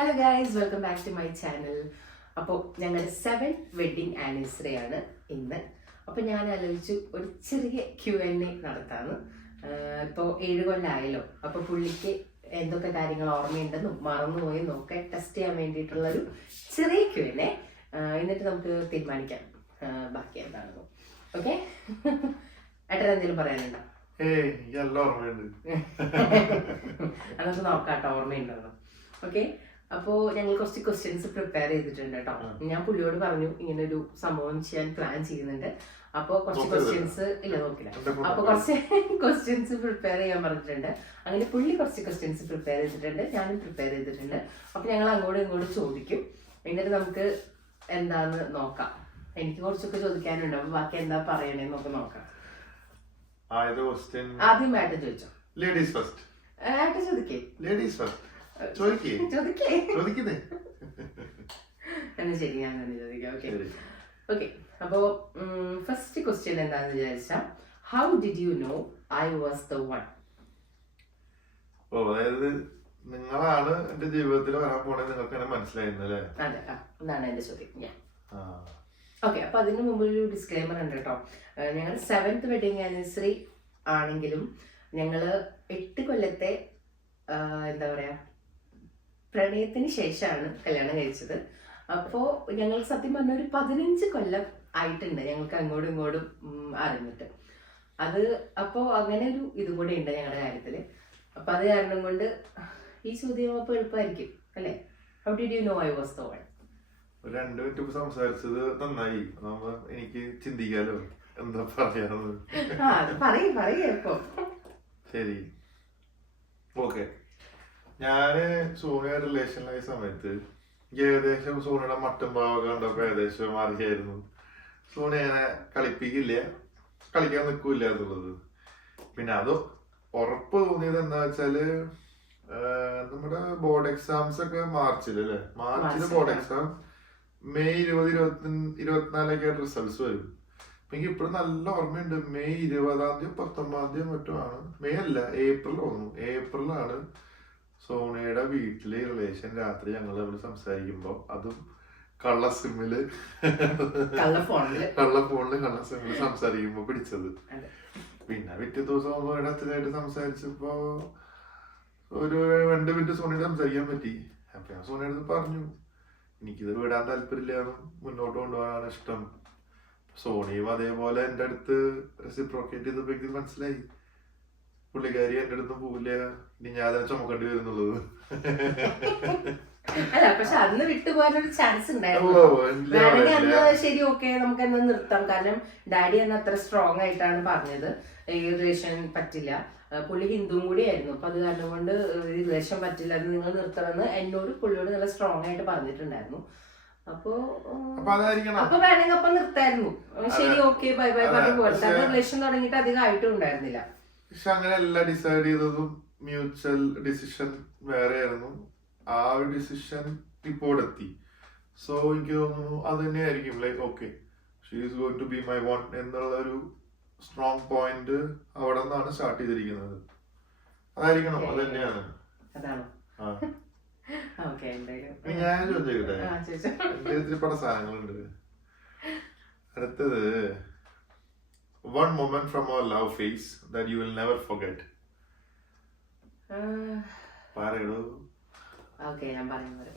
Hello guys, welcome back to my channel. അപ്പോൾ ഞങ്ങളുടെ 7th wedding anniversary ആണ് ഇന്ന്. അപ്പോൾ ഞാൻ ആലോചിച്ചു ഒരു ചെറിയ Q&A നടത്താമെന്ന്. ഇപ്പോൾ 7 കൊല്ലമായല്ലോ. അപ്പോൾ പുള്ളിക്ക് എന്തൊക്കെ കാര്യങ്ങൾ ഓർമ്മയുണ്ടെന്നും മറന്നുപോയെന്നും ഒക്കെ ടെസ്റ്റ് ചെയ്യാൻ വേണ്ടിയിട്ടുള്ളൊരു ചെറിയ Q&A. എന്നിട്ട് നമുക്ക് തീരുമാനിക്കാം ബാക്കി എന്താണെന്ന്. ഓക്കെ, ഏട്ടൻ എന്തെങ്കിലും പറയാനുണ്ടോ? അതൊക്കെ നോക്കാട്ടോ, ഓർമ്മയുണ്ടോ? ഓക്കെ, അപ്പോൾ ഞങ്ങൾ കുറച്ച് ക്വസ്റ്റ്യൻസ് പ്രിപ്പയർ ചെയ്തിട്ടുണ്ട് കേട്ടോ. ഞാൻ പുള്ളിയോട് പറഞ്ഞു ഇങ്ങനെ ഒരു സംഭവം ചെയ്യാൻ പ്ലാൻ ചെയ്യുന്നുണ്ട്. അപ്പോൾ കുറച്ച് ക്വസ്റ്റ്യൻസ് നോക്കില്ല. അപ്പോൾ കുറച്ച് ക്വസ്റ്റ്യൻസ് പ്രിപ്പയർ ചെയ്യാൻ പറഞ്ഞിട്ടുണ്ട്. അങ്ങനെ പുള്ളി കുറച്ച് ക്വസ്റ്റ്യൻസ് പ്രിപ്പയർ ചെയ്തിട്ടുണ്ട്, ഞാനും പ്രിപ്പയർ ചെയ്തിട്ടുണ്ട്. അപ്പോൾ ഞങ്ങൾ അങ്ങോട്ടും ഇങ്ങോട്ടും ചോദിക്കും. എന്നിട്ട് നമുക്ക് എന്താന്ന് നോക്കാം. എനിക്ക് കുറച്ചൊക്കെ ചോദിക്കാനുണ്ട്. അപ്പോൾ ബാക്കി എന്താ പറയണേന്ന് നമുക്ക് നോക്കാം. ആദ്യം ഏട്ടൻ ചോദിച്ചോ. Ladies first. ഏട്ടൻ ചോദിക്കേ. Ladies first. എന്നാ ശരി, ഞാൻ തന്നെ ചോദിക്കാം. Okay okay. അപ്പോ ഫസ്റ്റ് ക്വസ്റ്റ്യൻ എന്താണെന്ന് വിചാരിച്ചാൽ, how did you know I was the one? അതായത് നിങ്ങളാണ് എന്റെ ജീവിതത്തിൽ വരാൻ പോണേ നിങ്ങൾക്ക് എന്നെ മനസ്സിലായിരുന്നല്ലേ? അതെ, അതാണ് എന്റെ ചോദ്യം. ഞാൻ ഓക്കെ. അപ്പൊ അതിന് മുമ്പ് ഒരു ഡിസ്ക്ലെയിമർ ഉണ്ട് കേട്ടോ. ഞങ്ങൾ 7th വെഡിങ് ആനിവേഴ്സറി ആണെങ്കിലും ഞങ്ങള് 8 കൊല്ലത്തെ എന്താ പറയാ പ്രണയത്തിന് ശേഷമാണ് കല്യാണം കഴിച്ചത്. അപ്പോൾ ഞങ്ങൾ സത്യം പറഞ്ഞ ഒരു 15 കൊല്ലം ആയിട്ടുണ്ട് ഞങ്ങൾക്ക് അങ്ങോട്ടും ഇങ്ങോട്ടും അറിഞ്ഞിട്ട്. അത് അപ്പോൾ അങ്ങനെ ഒരു ഇതും കൂടെ ഉണ്ട് ഞങ്ങളുടെ കാര്യത്തില്. അപ്പൊ അത് കാരണം കൊണ്ട് ഈ ചോദ്യം അപ്പോൾ എളുപ്പമായിരിക്കും അല്ലേ? How did you know I was the one? 2 minute സംസാരിച്ചത് നന്നായി. എനിക്ക് ചിന്തിക്കാലോ എന്താ പറയാന്ന്. പറയപ്പോ. ശരി, ഓക്കെ. ഞാന് സോണിയ റിലേഷനിലായ സമയത്ത് ഏകദേശം സോണിയുടെ മട്ടും ഭാവം കണ്ടപ്പോ ഏകദേശം അറിയായിരുന്നു സോണിയ അങ്ങനെ കളിപ്പിക്കില്ല, കളിക്കാൻ നിൽക്കൂല എന്നുള്ളത്. പിന്നെ അത് ഉറപ്പ് തോന്നിയത് എന്താ വെച്ചാല്, നമ്മുടെ ബോർഡ് എക്സാംസ് ഒക്കെ മാർച്ചില് ബോർഡ് എക്സാം മെയ് 20, 24 റിസൾട്ട്സ് വരും. എനിക്ക് ഇപ്പോഴും നല്ല ഓർമ്മയുണ്ട്. മെയ് 20 19 മറ്റോ ആണ്. മെയ് അല്ല, ഏപ്രിൽ തോന്നുന്നു. ഏപ്രിലാണ് സോണിയുടെ വീട്ടില് റിലേഷൻ രാത്രി ഞങ്ങൾ അവിടെ സംസാരിക്കുമ്പോ, അതും കള്ള സിമ്മില് സംസാരിക്കുമ്പോ പിടിച്ചത്. പിന്നെ പിറ്റേ ദിവസം സോണിയുടെ അച്ഛനായിട്ട് സംസാരിച്ചപ്പോ ഒരു 2 മിനിറ്റ് സോണിയുടെ സംസാരിക്കാൻ പറ്റി. അപ്പൊ ഞാൻ സോണിയുടെ പറഞ്ഞു എനിക്കിത് വിടാൻ താല്പര്യമില്ല, മുന്നോട്ട് കൊണ്ടുപോകാനാണ് ഇഷ്ടം. സോണിയും അതേപോലെ എന്റെ അടുത്ത് റെസിപ്രോക്കേറ്റ് ചെയ്തപ്പോ എനിക്ക് മനസ്സിലായി പുള്ളിക്കാരി എന്റെ അടുത്ത് പോവില്ല, ഇനി ഞാൻ അതിനെ ചുമക്കേണ്ടി വരുന്നുള്ളത്. അല്ല, പക്ഷെ അന്ന് വിട്ടുപോകാനൊരു ചാൻസ് ഉണ്ടായിരുന്നു. ശരി, ഓക്കെ, നമുക്ക് എന്നാ നിർത്താം. കാരണം ഡാഡി അന്ന് അത്ര സ്ട്രോങ് ആയിട്ടാണ് പറഞ്ഞത് ഈ റിലേഷൻ പറ്റില്ല. പുള്ളി ഹിന്ദുവും കൂടി ആയിരുന്നു. അപ്പൊ അത് കാരണം കൊണ്ട് ഈ റിലേഷൻ പറ്റില്ല, അത് നിങ്ങൾ നിർത്തണമെന്ന് എന്നോട് പുള്ളിയോട് നല്ല സ്ട്രോങ് ആയിട്ട് പറഞ്ഞിട്ടുണ്ടായിരുന്നു. അപ്പൊ വേണമെങ്കിൽ അപ്പൊ നിർത്തായിരുന്നു. ശരി, ഓക്കെ, ബൈ ബൈ പറഞ്ഞു പോയിട്ട് റിലേഷൻ തുടങ്ങിയിട്ട് അധികം ആയിട്ടും ഉണ്ടായിരുന്നില്ല. പക്ഷെ അങ്ങനെ എല്ലാം ഡിസൈഡ് ചെയ്തതും മ്യൂച്വൽ ഡിസിഷൻ വേറെ ആയിരുന്നു. ആ ഒരു ഡിസിഷൻ ഇപ്പോൾ എത്തി. സോ എനിക്ക് തോന്നുന്നു അത് തന്നെയായിരിക്കും. Like okay, she is going to be my one എന്നുള്ള ഒരു സ്ട്രോങ് പോയിന്റ് അവിടെ നിന്നാണ് സ്റ്റാർട്ട് ചെയ്തിരിക്കുന്നത്. അതായിരിക്കണം, അത് തന്നെയാണ്. ഞാൻ ചോദിച്ചോട്ടെ, എന്റെ ഇത്തിരി പല സാധനങ്ങളുണ്ട്. അടുത്തത്, one moment from our love phase that you will never forget. പറയൂ. ഓക്കെ, ഞാൻ പറയുന്നത്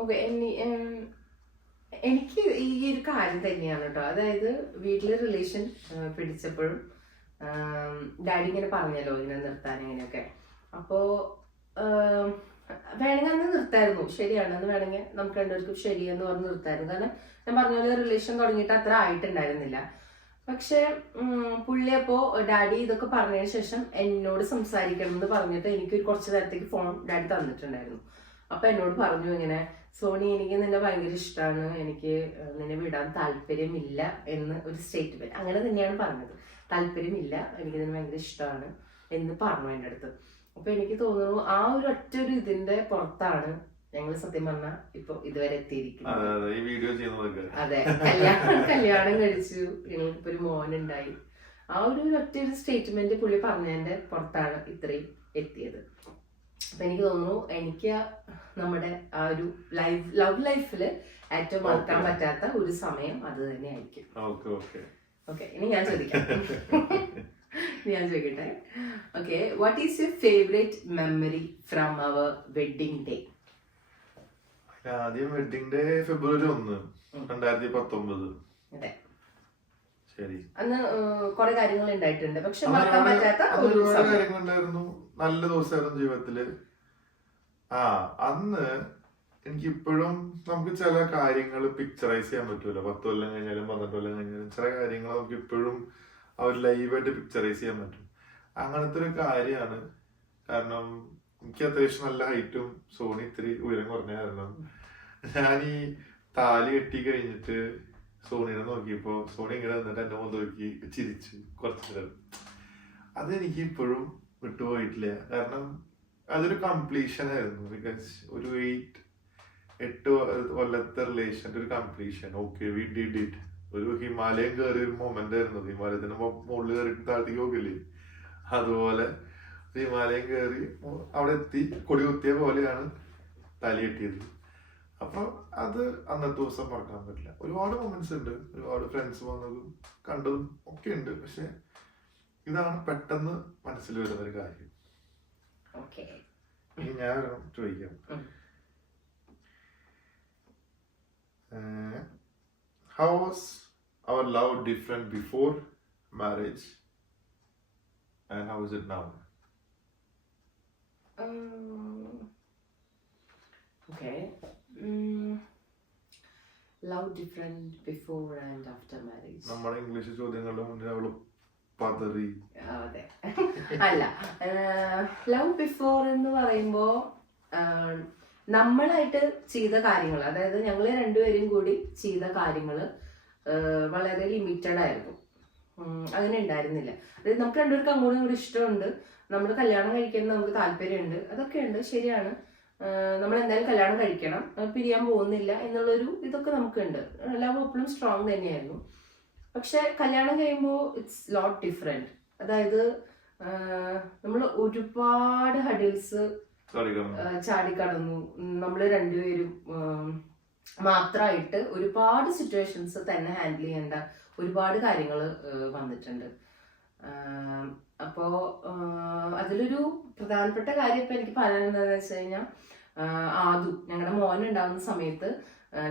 ഓക്കെ. എനിക്ക് ഈ ഒരു കാര്യം തന്നെയാണ് കേട്ടോ. അതായത് വീട്ടില് റിലേഷൻ പിടിച്ചപ്പോഴും ഡാഡി ഇങ്ങനെ പറഞ്ഞല്ലോ ഇങ്ങനെ നിർത്താൻ ഇങ്ങനെയൊക്കെ. അപ്പോ വേണമെങ്കിൽ അന്ന് നിർത്തായിരുന്നു. ശരിയാണ്, അന്ന് വേണമെങ്കിൽ നമുക്ക് രണ്ടുപേർക്കും ശരിയെന്ന് പറഞ്ഞ് നിർത്തായിരുന്നു. കാരണം ഞാൻ പറഞ്ഞ പോലെ റിലേഷൻ തുടങ്ങിയിട്ട് അത്ര ആയിട്ടുണ്ടായിരുന്നില്ല. പക്ഷെ പുള്ളി അപ്പോ ഡാഡി ഇതൊക്കെ പറഞ്ഞതിന് ശേഷം എന്നോട് സംസാരിക്കണം എന്ന് പറഞ്ഞിട്ട് എനിക്കൊരു കുറച്ച് നേരത്തേക്ക് ഫോൺ ഡാഡി തന്നിട്ടുണ്ടായിരുന്നു. അപ്പൊ എന്നോട് പറഞ്ഞു ഇങ്ങനെ, സോണി, എനിക്ക് നിന്നെ ഭയങ്കര ഇഷ്ടമാണ്, എനിക്ക് നിന്നെ വിടാൻ താല്പര്യമില്ല എന്ന് ഒരു സ്റ്റേറ്റ്മെന്റ് അങ്ങനെ തന്നെയാണ് പറഞ്ഞത്. താല്പര്യമില്ല, എനിക്ക് നിന്നെ ഭയങ്കര ഇഷ്ടമാണ് എന്ന് പറഞ്ഞു എൻ്റെ അടുത്ത്. അപ്പൊ എനിക്ക് തോന്നുന്നു ആ ഒരു ഒറ്റ ഒരു ഇതിന്റെ പുറത്താണ് ഞങ്ങൾ സത്യം പറഞ്ഞാൽ ഇപ്പൊ ഇതുവരെ എത്തിയിരിക്കുന്നത്. അതെ, കല്യാണം കഴിച്ചു, ഞങ്ങൾക്കിപ്പോ ഒരു മോനുണ്ടായി. ആ ഒരു ഒറ്റ ഒരു സ്റ്റേറ്റ്മെന്റ് പുള്ളി പറഞ്ഞതിന്റെ പുറത്താണ് ഇത്രയും എത്തിയത്. അപ്പൊ എനിക്ക് തോന്നുന്നു എനിക്ക് നമ്മുടെ ആ ഒരു ലവ് ലൈഫില് ഏറ്റവും മറക്കാൻ പറ്റാത്ത ഒരു സമയം അത് തന്നെ ആയിരിക്കും. ഓക്കെ, ഇനി ഞാൻ ചോദിക്കാം. ഞാൻ ചോദിക്കട്ടെ. Okay, what is your favourite memory from our wedding day? ആദ്യം വെഡിങ് ഡേ ഫെബ്രുവരി 1, 2019. അതെ, ശരി. അന്ന് കുറെ കാര്യങ്ങൾ ഉണ്ടായിട്ടുണ്ട്, പക്ഷെ മറക്കാൻ പറ്റാത്ത ഒരു കാര്യങ്ങളുണ്ടായിരുന്നു. നല്ല ദിവസമായിരുന്നു ജീവിതത്തില്. അന്ന് എനിക്കിപ്പോഴും നമുക്ക് ചില കാര്യങ്ങൾ പിക്ചറൈസ് ചെയ്യാൻ പറ്റൂല. 10 കൊല്ലം കഴിഞ്ഞാലും 12 കൊല്ലം കഴിഞ്ഞാലും ചില കാര്യങ്ങൾ നമുക്ക് ഇപ്പോഴും അവർ ലൈവായിട്ട് പിക്ചറൈസ് ചെയ്യാൻ പറ്റും. അങ്ങനത്തെ ഒരു കാര്യമാണ്. കാരണം എനിക്ക് അത്യാവശ്യം നല്ല ഹൈറ്റും സോണി ഇത്തിരി ഉയരം കുറഞ്ഞ കാരണം ഞാൻ ഈ താലി കെട്ടി കഴിഞ്ഞിട്ട് സോണിനെ നോക്കിയപ്പോ സോണി ഇങ്ങനെ വന്നിട്ട് എന്നെ മുഖത്ത് നോക്കി ചിരിച്ചു കുറച്ചു നേരം. അതെനിക്ക് ഇപ്പോഴും വിട്ടുപോയിട്ടില്ല. കാരണം അതൊരു കംപ്ലീഷൻ ആയിരുന്നു. ബിക്കോസ് ഒരു 8 കൊല്ലത്തെ റിലേഷൻ്റെ ഒരു completion. Okay, we did it. ഒരു ഹിമാലയം കയറിയ ഒരു മൊമെന്റ് ആയിരുന്നു. ഹിമാലയത്തിന് മുകളിൽ കയറിയിട്ട് താഴത്തേക്ക് നോക്കില്ലേ, അതുപോലെ ഹിമാലയം കയറി അവിടെ എത്തി കൊടി കുത്തിയ പോലെയാണ് തലി കെട്ടിയത്. അപ്പൊ അത് അന്നത്തെ ദിവസം മറക്കാൻ പറ്റില്ല. ഒരുപാട് മൊമെന്റ്സ് ഉണ്ട്, ഒരുപാട് ഫ്രണ്ട്സ് വന്നതും കണ്ടതും ഒക്കെ ഉണ്ട്. പക്ഷെ ഇതാണ് പെട്ടെന്ന് മനസ്സിൽ വരുന്ന ഒരു കാര്യം. ഇനി ഞാൻ ചോദിക്കാം, how was our love different before marriage and how is it now? Okay. Love different before and after marriage. നമ്മുടെ ഇംഗ്ലീഷ് ചോദ്യങ്ങളുടെ മുന്നിൽ അവള് പതറി. അതെ, അല്ല, ലവ് ബിഫോർ എന്ന് പറയുമ്പോ നമ്മളായിട്ട് ചെയ്ത കാര്യങ്ങൾ, അതായത് ഞങ്ങള് രണ്ടുപേരും കൂടി ചെയ്ത കാര്യങ്ങള് വളരെ ലിമിറ്റഡ് ആയിരുന്നു. അങ്ങനെ ഉണ്ടായിരുന്നില്ല. അതായത് നമുക്ക് രണ്ടുപേർക്ക് അങ്ങോട്ടും കൂടി ഇഷ്ടമുണ്ട്, നമ്മൾ കല്യാണം കഴിക്കാൻ നമുക്ക് താല്പര്യമുണ്ട്, അതൊക്കെ ഉണ്ട്, ശരിയാണ്. നമ്മൾ എന്തായാലും കല്യാണം കഴിക്കണം, പിരിയാൻ പോകുന്നില്ല എന്നുള്ളൊരു ഇതൊക്കെ നമുക്കുണ്ട്. ലവ് എപ്പോഴും സ്ട്രോങ് തന്നെയായിരുന്നു. പക്ഷെ കല്യാണം കഴിയുമ്പോൾ ഇറ്റ്സ് ലോട്ട് ഡിഫറെന്റ്. അതായത് നമ്മൾ ഒരുപാട് ഹഡിൽസ് ചാടിക്കടന്നു. നമ്മൾ രണ്ടുപേരും മാത്രമായിട്ട് ഒരുപാട് സിറ്റുവേഷൻസ് തന്നെ ഹാൻഡിൽ ചെയ്യേണ്ട ഒരുപാട് കാര്യങ്ങൾ വന്നിട്ടുണ്ട്. അപ്പോ അതിലൊരു പ്രധാനപ്പെട്ട കാര്യം ഇപ്പൊ എനിക്ക് പറയാനുള്ളതെന്ന് വെച്ച് കഴിഞ്ഞാൽ, ആദു ഞങ്ങളുടെ മോൻ ഉണ്ടാകുന്ന സമയത്ത്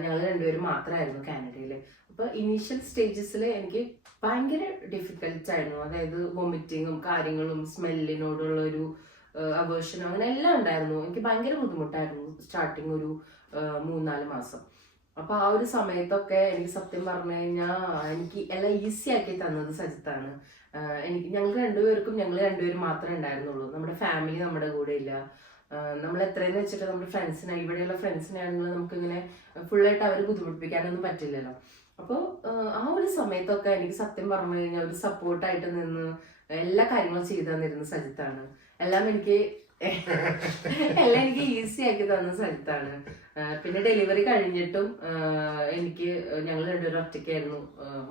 ഞങ്ങൾ രണ്ടുപേരും മാത്രമായിരുന്നു കാനഡയില്. അപ്പൊ ഇനീഷ്യൽ സ്റ്റേജസിൽ എനിക്ക് ഭയങ്കര ഡിഫിക്കൽട്ട് ആയിരുന്നു. അതായത് വൊമിറ്റിങ്ങും കാര്യങ്ങളും സ്മെല്ലിനോടുള്ള ഒരു അവേർഷനും അങ്ങനെ എല്ലാം ഉണ്ടായിരുന്നു. എനിക്ക് ഭയങ്കര ബുദ്ധിമുട്ടായിരുന്നു സ്റ്റാർട്ടിങ് ഒരു 3-4 മാസം. അപ്പൊ ആ ഒരു സമയത്തൊക്കെ എനിക്ക് സത്യം പറഞ്ഞു കഴിഞ്ഞാൽ എനിക്ക് എല്ലാം ഈസി ആക്കി തന്നത് സജിത്താണ്. ഞങ്ങൾ രണ്ടുപേരും മാത്രമേ ഉണ്ടായിരുന്നുള്ളൂ. നമ്മുടെ ഫാമിലി നമ്മുടെ കൂടെ ഇല്ല. നമ്മൾ എത്രയെന്ന് വെച്ചിട്ട് നമ്മുടെ ഫ്രണ്ട്സിനെ, ഇവിടെയുള്ള ഫ്രണ്ട്സിനാണെങ്കിൽ നമുക്ക് ഇങ്ങനെ ഫുള്ളായിട്ട് അവർ ബുദ്ധിമുട്ടിപ്പിക്കാനൊന്നും പറ്റില്ലല്ലോ. അപ്പോൾ ആ ഒരു സമയത്തൊക്കെ എനിക്ക് സത്യം പറഞ്ഞു കഴിഞ്ഞാൽ ഒരു സപ്പോർട്ടായിട്ട് നിന്ന് എല്ലാ കാര്യങ്ങളും ചെയ്തു തന്നിരുന്ന സജിത്താണ്. എല്ലാം എനിക്ക് ഈസി ആക്കി തന്ന സജിത്താണ്. പിന്നെ ഡെലിവറി കഴിഞ്ഞിട്ടും എനിക്ക് ഞങ്ങൾ രണ്ടുപേരും ഒറ്റയ്ക്കായിരുന്നു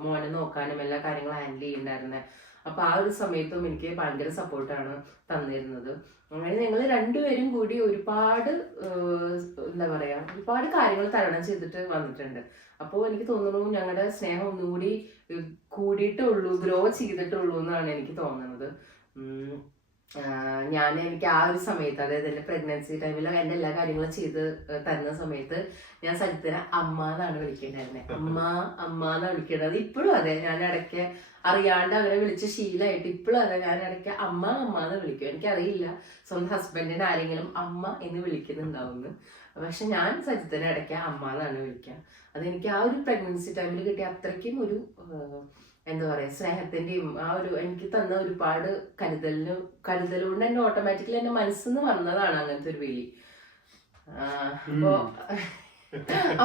മോനെ നോക്കാനും എല്ലാ കാര്യങ്ങളും ഹാൻഡിൽ ചെയ്യണ്ടായിരുന്നത്. അപ്പൊ ആ ഒരു സമയത്തും എനിക്ക് ഭയങ്കര സപ്പോർട്ടാണ് തന്നിരുന്നത്. അങ്ങനെ ഞങ്ങൾ രണ്ടുപേരും കൂടി ഒരുപാട് ഒരുപാട് കാര്യങ്ങൾ തരണം ചെയ്തിട്ട് വന്നിട്ടുണ്ട്. അപ്പോൾ എനിക്ക് തോന്നുന്നു ഞങ്ങളുടെ സ്നേഹം ഒന്നുകൂടി കൂടിയിട്ടുള്ളൂ, ഗ്രോ ചെയ്തിട്ടുള്ളൂ എന്നാണ് എനിക്ക് തോന്നുന്നത്. എനിക്ക് ആ ഒരു സമയത്ത്, അതായത് എന്റെ പ്രഗ്നൻസി ടൈമിൽ എന്റെ എല്ലാ കാര്യങ്ങളും ചെയ്ത് തരുന്ന സമയത്ത് ഞാൻ സജിത്തിനെ അമ്മ എന്നാണ് വിളിക്കേണ്ടായിരുന്നത്. അമ്മ എന്നാണ് വിളിക്കേണ്ടത്. ഇപ്പോഴും അതെ, ഞാൻ ഇടയ്ക്ക് അറിയാണ്ട് അവരെ വിളിച്ച് ശീലമായിട്ട് ഇപ്പോഴും അതെ, ഞാൻ ഇടയ്ക്ക് അമ്മ എന്ന് വിളിക്കും. എനിക്കറിയില്ല സ്വന്തം ഹസ്ബൻഡിനെ ആരെങ്കിലും അമ്മ എന്ന് വിളിക്കുന്നുണ്ടാവുന്നു. പക്ഷെ ഞാൻ സജിത്തിനെ ഇടയ്ക്ക് അമ്മ എന്നാണ് വിളിക്കുക. അതെനിക്ക് ആ ഒരു പ്രഗ്നൻസി ടൈമിൽ കിട്ടിയ അത്രയ്ക്കും ഒരു സ്നേഹത്തിന്റെയും ആ ഒരു എനിക്ക് തന്ന ഒരുപാട് കരുതലുകൊണ്ട് എന്നെ ഓട്ടോമാറ്റിക്കലി എന്റെ മനസ്സിന്ന് വന്നതാണ് അങ്ങനത്തെ ഒരു വിളി.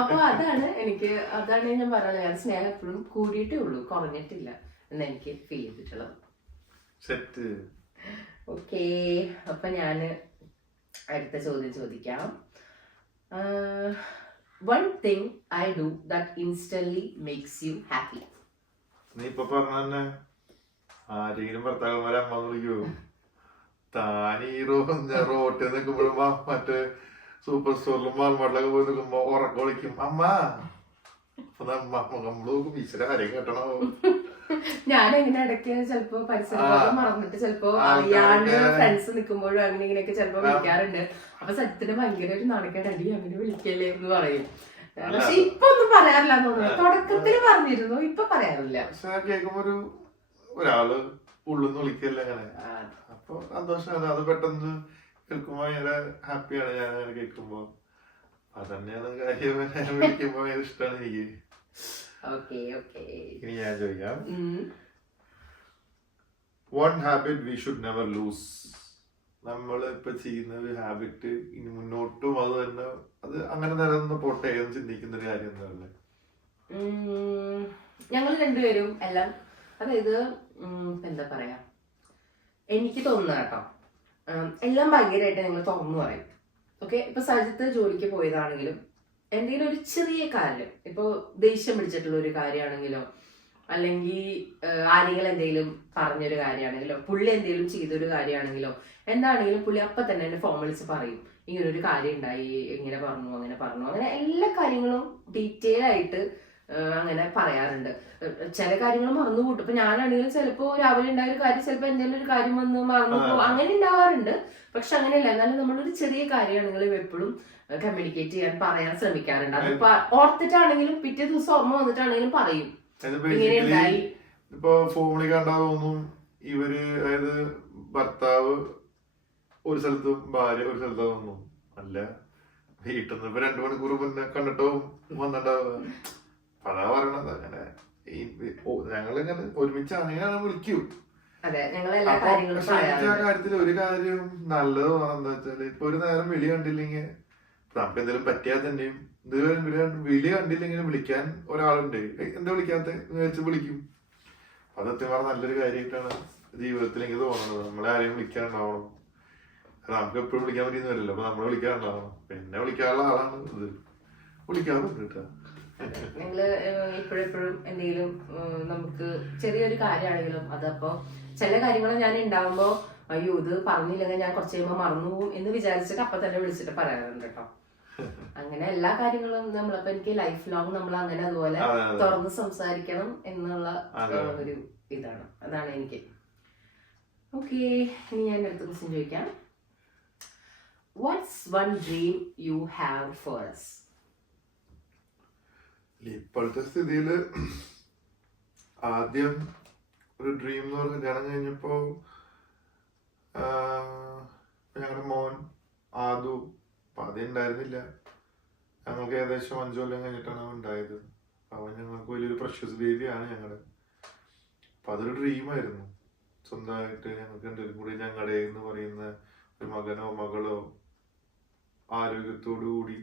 അപ്പൊ അതാണ് ഞാൻ പറഞ്ഞത്. ഞാൻ സ്നേഹം എപ്പോഴും കൂടിയിട്ടേ ഉള്ളൂ, കുറഞ്ഞിട്ടില്ല എന്ന് എനിക്ക് ഫീൽ ചെയ്തിട്ടുള്ളത്. ഓക്കെ, അപ്പൊ ഞാന് അടുത്ത ചോദ്യം ചോദിക്കാം. One thing I do that instantly makes you happy. നീ ഇപ്പൊ പറഞ്ഞ ആരെങ്കിലും ഭർത്താക്കന്മാരെ അമ്മ വിളിക്കോ? താൻ ഈ റോട്ടിൽ നിൽക്കുമ്പോഴും മറ്റേ സൂപ്പർ സ്റ്റോറിലും മാൾമാട്ടിലൊക്കെ പോയി നിൽക്കുമ്പോ ഉറക്കം വിളിക്കും അമ്മ. അപ്പൊ നമ്മള് ഈശ്വര കാര്യം കേട്ടണോ. ഞാൻ എങ്ങനെ ഇടയ്ക്ക് ചിലപ്പോ പരിസരം മറന്നിട്ട് ചിലപ്പോ അറിയാണ്ട് ഫ്രണ്ട്സ് നിൽക്കുമ്പോഴും അങ്ങനെ ഇങ്ങനെയൊക്കെ ചിലപ്പോ വിളിക്കാറുണ്ട്. അപ്പൊ സത്യത്തിന് ഭയങ്കര ഒരു നാണക്കേട്, അടി അങ്ങനെ വിളിക്കല്ലേ എന്ന് പറയും. പക്ഷെ ഇപ്പൊ ഒന്നും പറയാറില്ല തോന്നുന്നു. തുടക്കത്തിൽ പറഞ്ഞിരുന്നു, ഇപ്പൊ പറയാറില്ല. പക്ഷെ കേൾക്കുമ്പോ ഒരാള് ഉള്ളൊന്ന് വിളിക്കല്ലേ അങ്ങനെ, അപ്പൊ സന്തോഷമാണ്. അത് പെട്ടെന്ന് കേൾക്കുമ്പോ ഭയങ്കര ഹാപ്പിയാണ് ഞാൻ അങ്ങനെ കേൾക്കുമ്പോ. അതന്നെയാണ് കാര്യം. വിളിക്കുമ്പോ ഭയങ്കര ഇഷ്ടമാണ് എനിക്ക്. ഇനി ഞാൻ ചോദിക്കാം, one habit we should never lose. നമ്മൾ ഇപ്പൊ ചെയ്യുന്ന ഒരു ഹാബിറ്റ് ഇനി മുന്നോട്ടും അത് തന്നെ അത് അങ്ങനെ നിലനിന്ന് പോട്ടെ എന്ന് ചിന്തിക്കുന്ന ഒരു കാര്യം എന്താ? ഞങ്ങൾ രണ്ടുപേരും എല്ലാം, അതായത് എന്താ പറയാ, എനിക്ക് തോന്നുന്ന കേട്ടോ, എല്ലാം ഭയങ്കരമായിട്ട് ഞങ്ങൾ തുറന്നു പറയും. ഓക്കെ, ഇപ്പൊ സജിത്ത് ജോലിക്ക് പോയതാണെങ്കിലും എന്തെങ്കിലും ഒരു ചെറിയ കാര്യം, ഇപ്പൊ ദേഷ്യം പിടിച്ചിട്ടുള്ള ഒരു കാര്യമാണെങ്കിലോ, അല്ലെങ്കിൽ ആരെങ്കിലും എന്തെങ്കിലും പറഞ്ഞൊരു കാര്യമാണെങ്കിലോ, പുള്ളി എന്തെങ്കിലും ചെയ്തൊരു കാര്യമാണെങ്കിലോ, എന്താണെങ്കിലും പുള്ളി അപ്പൊ തന്നെ എന്നെ ഫോൺ വിളിച്ച് പറയും, ഇങ്ങനെ ഒരു കാര്യം ഉണ്ടായി, ഇങ്ങനെ പറഞ്ഞു, അങ്ങനെ പറഞ്ഞു, അങ്ങനെ എല്ലാ കാര്യങ്ങളും ഡീറ്റെയിൽ ആയിട്ട് അങ്ങനെ പറയാറുണ്ട്. ചില കാര്യങ്ങൾ മറന്നു കൂട്ടും. ഇപ്പൊ ഞാനാണെങ്കിലും ചിലപ്പോ രാവിലെ ഉണ്ടായ ഒരു കാര്യം ചിലപ്പോ എന്തെങ്കിലും ഒരു കാര്യം വന്ന് മറന്നു പോകും, അങ്ങനെ ഉണ്ടാവാറുണ്ട്. പക്ഷെ അങ്ങനെയല്ല, എന്നാലും നമ്മളൊരു ചെറിയ കാര്യമാണെങ്കിലും എപ്പോഴും കമ്മ്യൂണിക്കേറ്റ് ചെയ്യാൻ പറയാൻ ശ്രമിക്കാറുണ്ട്. അത് ഓർത്തിട്ടാണെങ്കിലും പിറ്റേ ദിവസം ഓർമ്മ വന്നിട്ടാണെങ്കിലും പറയും, ഇങ്ങനെ ഉണ്ടായി. ഇപ്പൊ ഫോണിൽ കണ്ടാ തോന്നും ഇവര്, അതായത് ഭർത്താവ് ഒരു സ്ഥലത്തും ഭാര്യ ഒരു സ്ഥലത്താ തോന്നും. അല്ല, വീട്ടിൽ നിന്ന് ഇപ്പൊ 2 മണിക്കൂർ മുന്നേ കണ്ടിട്ടോ വന്നിട്ടാവുക. അതാ പറയണത്. അങ്ങനെ ഞങ്ങളിങ്ങനെ ഒരുമിച്ചാണ് വിളിക്കൂ. കാര്യത്തില് ഒരു കാര്യം നല്ലത് എന്താ വെച്ചാല്, ഇപ്പൊ ഒരു നേരം വിളി കണ്ടില്ലെങ്കിൽ നമുക്ക് എന്തെങ്കിലും പറ്റിയാൽ തന്നെയും വിളി കണ്ടില്ലെങ്കിലും വിളിക്കാൻ ഒരാളുണ്ട്. എന്താ വിളിക്കാത്ത വെച്ച് വിളിക്കും. അത് സത്യം നല്ലൊരു കാര്യമായിട്ടാണ് ജീവിതത്തിൽ എനിക്ക് തോന്നുന്നത്. നമ്മളെ ആരെയും വിളിക്കാനുണ്ടാവണം. നമുക്ക് എപ്പോഴും വിളിക്കാൻ പറ്റിയെന്നില്ലല്ലോ. അപ്പൊ നമ്മളെ വിളിക്കാനുണ്ടാവണം. പിന്നെ വിളിക്കാനുള്ള ആളാണ് ഇത്. വിളിക്കാറുണ്ട് കേട്ടോ. ഞങ്ങള് ഇപ്പോഴെപ്പോഴും എന്തെങ്കിലും നമുക്ക് ചെറിയൊരു കാര്യമാണെങ്കിലും അതപ്പോ ചില കാര്യങ്ങൾ ഞാൻ ഉണ്ടാവുമ്പോ അയ്യോ ഇത് പറഞ്ഞില്ലെങ്കിൽ ഞാൻ കുറച്ച് കഴിയുമ്പോ മറന്നു പോകും എന്ന് വിചാരിച്ചിട്ട് അപ്പൊ തന്നെ വിളിച്ചിട്ട് പറയാറുണ്ട് കേട്ടോ. അങ്ങനെ എല്ലാ കാര്യങ്ങളും നമ്മളിപ്പോ എനിക്ക് ലൈഫ് ലോങ് നമ്മൾ അങ്ങനെ അതുപോലെ തുറന്ന് സംസാരിക്കണം എന്നുള്ള ഒരു ഇതാണ്, അതാണ് എനിക്ക്. ഓക്കെ, ഇനി ഞാൻ അടുത്ത ക്വസ്റ്റ്യൻ ചോദിക്കാം. What's one dream you have for us? ഇപ്പോഴത്തെ സ്ഥിതിയില് ആദ്യം ഒരു ഡ്രീം എന്ന് പറഞ്ഞ കല്യാണം കഴിഞ്ഞപ്പോ ഞങ്ങളുടെ മോൻ ആദു, അപ്പൊ ആദ്യം ഉണ്ടായിരുന്നില്ല. ഞങ്ങൾക്ക് ഏകദേശം 5 കൊല്ലം കഴിഞ്ഞിട്ടാണ് അവൻ ഉണ്ടായത്. അവൻ ഞങ്ങൾക്ക് വലിയൊരു പ്രഷ്യസ് ബേബിയാണ് ഞങ്ങളുടെ. അപ്പൊ അതൊരു ഡ്രീമായിരുന്നു. സ്വന്തമായിട്ട് ഞങ്ങൾക്ക് രണ്ടുപേരും കൂടി ഞങ്ങളുടെ എന്ന് പറയുന്ന ഒരു മകനോ മകളോ ആരോഗ്യത്തോടു കൂടി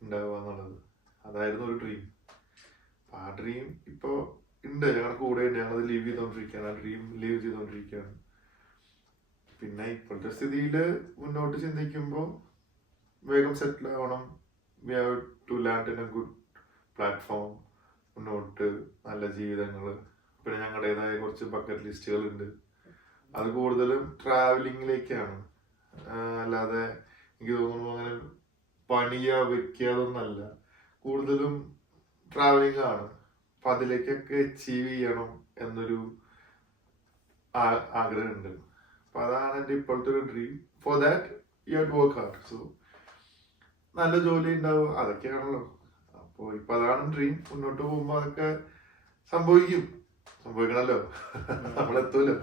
ഉണ്ടാവുക എന്നുള്ളത് അതായിരുന്നു ഒരു ഡ്രീം. അപ്പൊ ആ ഡ്രീം ഇപ്പൊ ഉണ്ട്, ഞങ്ങളുടെ കൂടെ ഉണ്ട്. ഞങ്ങളത് ലീവ് ചെയ്തോണ്ടിരിക്കുകയാണ്. ആ ഡ്രീം ലീവ് ചെയ്തോണ്ടിരിക്കുകയാണ്. പിന്നെ ഇപ്പോഴത്തെ സ്ഥിതിയിൽ മുന്നോട്ട് ചിന്തിക്കുമ്പോൾ വേഗം സെറ്റിൽ ആവണം. We have to land in a good platform. മുന്നോട്ട് നല്ല ജീവിതങ്ങൾ. പിന്നെ ഞങ്ങളുടേതായ കുറച്ച് ബക്കറ്റ് ലിസ്റ്റുകൾ ഉണ്ട്. അത് കൂടുതലും ട്രാവലിങ്ങിലേക്കാണ്. അല്ലാതെ എനിക്ക് തോന്നുന്നു അങ്ങനെ പണിയാ വെക്കാതൊന്നല്ല. കൂടുതലും ട്രാവലിംഗ് ആണ്. അപ്പൊ അതിലേക്കൊക്കെ അച്ചീവ് ചെയ്യണം എന്നൊരു ആഗ്രഹമുണ്ട്. അപ്പൊ അതാണ് എൻ്റെ ഇപ്പോഴത്തെ ഒരു dream. For that you have to work hard. So നല്ല ജോലി ഉണ്ടാവും, അതൊക്കെയാണല്ലോ. അപ്പോൾ ഇപ്പൊ അതാണ് ഡ്രീം. മുന്നോട്ട് പോകുമ്പോൾ അതൊക്കെ സംഭവിക്കണല്ലോ. നമ്മളെത്തൂലോ.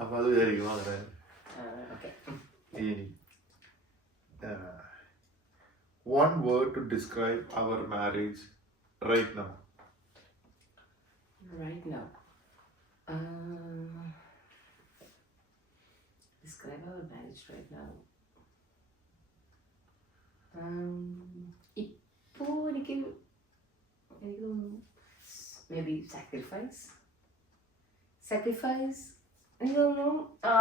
അപ്പൊ അത് വിചാരിക്കും അങ്ങനെ. ഇനി one word to describe our marriage right now. Describe our marriage right now. ഇപ്പോ എനിക്ക് തോന്നുന്നു മേ ബി സാക്രിഫൈസ്. എനിക്ക് തോന്നുന്നു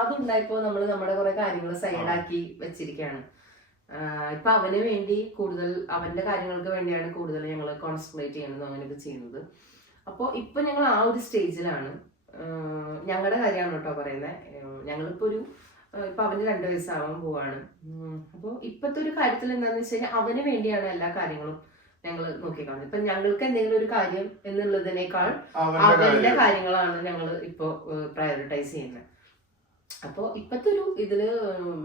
അതുണ്ടായപ്പോ നമ്മള് നമ്മുടെ കുറെ കാര്യങ്ങൾ സൈഡാക്കി വെച്ചിരിക്കുകയാണ്. ഇപ്പൊ അവന് വേണ്ടി കൂടുതൽ, അവന്റെ കാര്യങ്ങൾക്ക് വേണ്ടിയാണ് കൂടുതൽ ഞങ്ങൾ കോൺസെൻട്രേറ്റ് ചെയ്യുന്നത്, അങ്ങനെയൊക്കെ ചെയ്യുന്നത്. അപ്പോൾ ഇപ്പൊ ഞങ്ങൾ ആ ഒരു സ്റ്റേജിലാണ്. ഞങ്ങളുടെ കാര്യമാണ് കേട്ടോ പറയുന്നത്. ഞങ്ങളിപ്പോ ഒരു ഇപ്പൊ അവന് 2 വയസ്സാവാൻ പോവാണ്. അപ്പോൾ ഇപ്പത്തെ ഒരു കാര്യത്തിൽ എന്താന്ന് വെച്ച് കഴിഞ്ഞാൽ അവന് വേണ്ടിയാണ് എല്ലാ കാര്യങ്ങളും ഞങ്ങൾ നോക്കിക്കാണുന്നത്. ഇപ്പൊ ഞങ്ങൾക്ക് എന്തെങ്കിലും ഒരു കാര്യം എന്നുള്ളതിനേക്കാൾ അവന്റെ കാര്യങ്ങളാണ് ഞങ്ങൾ ഇപ്പൊ പ്രയോറിറ്റൈസ് ചെയ്യുന്നത്. അപ്പൊ ഇപ്പത്തെ ഒരു ഇതില്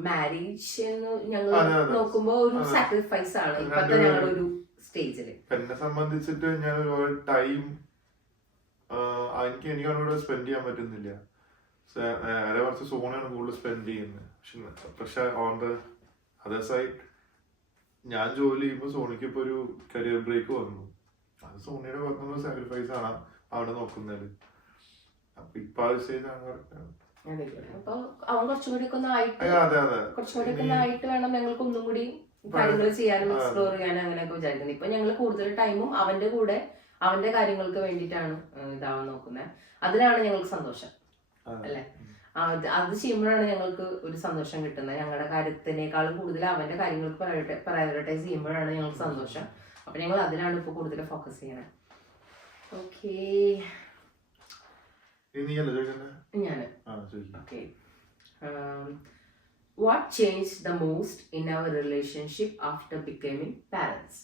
മാരേജ് എന്ന് ഞങ്ങൾ നോക്കുമ്പോ ഒരു സാക്രിഫൈസ് ആണ് ഇപ്പത്തെ ഞങ്ങളുടെ ഒരു സ്റ്റേജില്. എന്നെ സംബന്ധിച്ചിട്ട് ഞാൻ ഒരു ടൈം എനിക്ക് അവനോട് സ്പെൻഡ് ചെയ്യാൻ പറ്റുന്നില്ല. നേരെ കുറച്ച് സോണിയാണ് കൂടുതൽ സ്പെൻഡ് ചെയ്യുന്നത്. പക്ഷെ ഓൺ ദ അതർ സൈഡ് ഞാൻ ജോലി ചെയ്യുമ്പോൾ സോണിക്ക് ഇപ്പൊ ഒരു കരിയർ ബ്രേക്ക് വന്നു. അത് സോണിയുടെ ഭാഗത്തുനിന്നുള്ള സാക്രിഫൈസ് ആണ് അവിടെ നോക്കുന്നത്. അപ്പൊ ഇപ്പൊ ആ ഒരു സ്റ്റേജ് ആണ് കറക്റ്റ്. അപ്പൊ അവൻ കുറച്ചുകൂടി ആയിട്ട് വേണം ഞങ്ങൾക്ക് ഒന്നും കൂടി കാര്യങ്ങൾ ചെയ്യാനും എക്സ്പ്ലോർ ചെയ്യാനും അങ്ങനെയൊക്കെ വിചാരിക്കുന്നത്. ഇപ്പൊ ഞങ്ങൾ കൂടുതൽ ടൈമും അവന്റെ കൂടെ അവന്റെ കാര്യങ്ങൾക്ക് വേണ്ടിയിട്ടാണ് ഇതാവാൻ നോക്കുന്നത്. അതിലാണ് ഞങ്ങൾക്ക് സന്തോഷം അല്ലെ. അത് ചെയ്യുമ്പോഴാണ് ഞങ്ങൾക്ക് ഒരു സന്തോഷം കിട്ടുന്നത്. ഞങ്ങളുടെ കാര്യത്തിനേക്കാളും കൂടുതൽ അവന്റെ കാര്യങ്ങൾക്ക് പ്രയോറിറ്റൈസ് ചെയ്യുമ്പോഴാണ് ഞങ്ങൾക്ക് സന്തോഷം. അപ്പൊ ഞങ്ങൾ അതിലാണ് ഇപ്പൊ കൂടുതൽ ഫോക്കസ് ചെയ്യണേ. ഓക്കേ, ഞാന് okay. What changed the most in our relationship after becoming parents?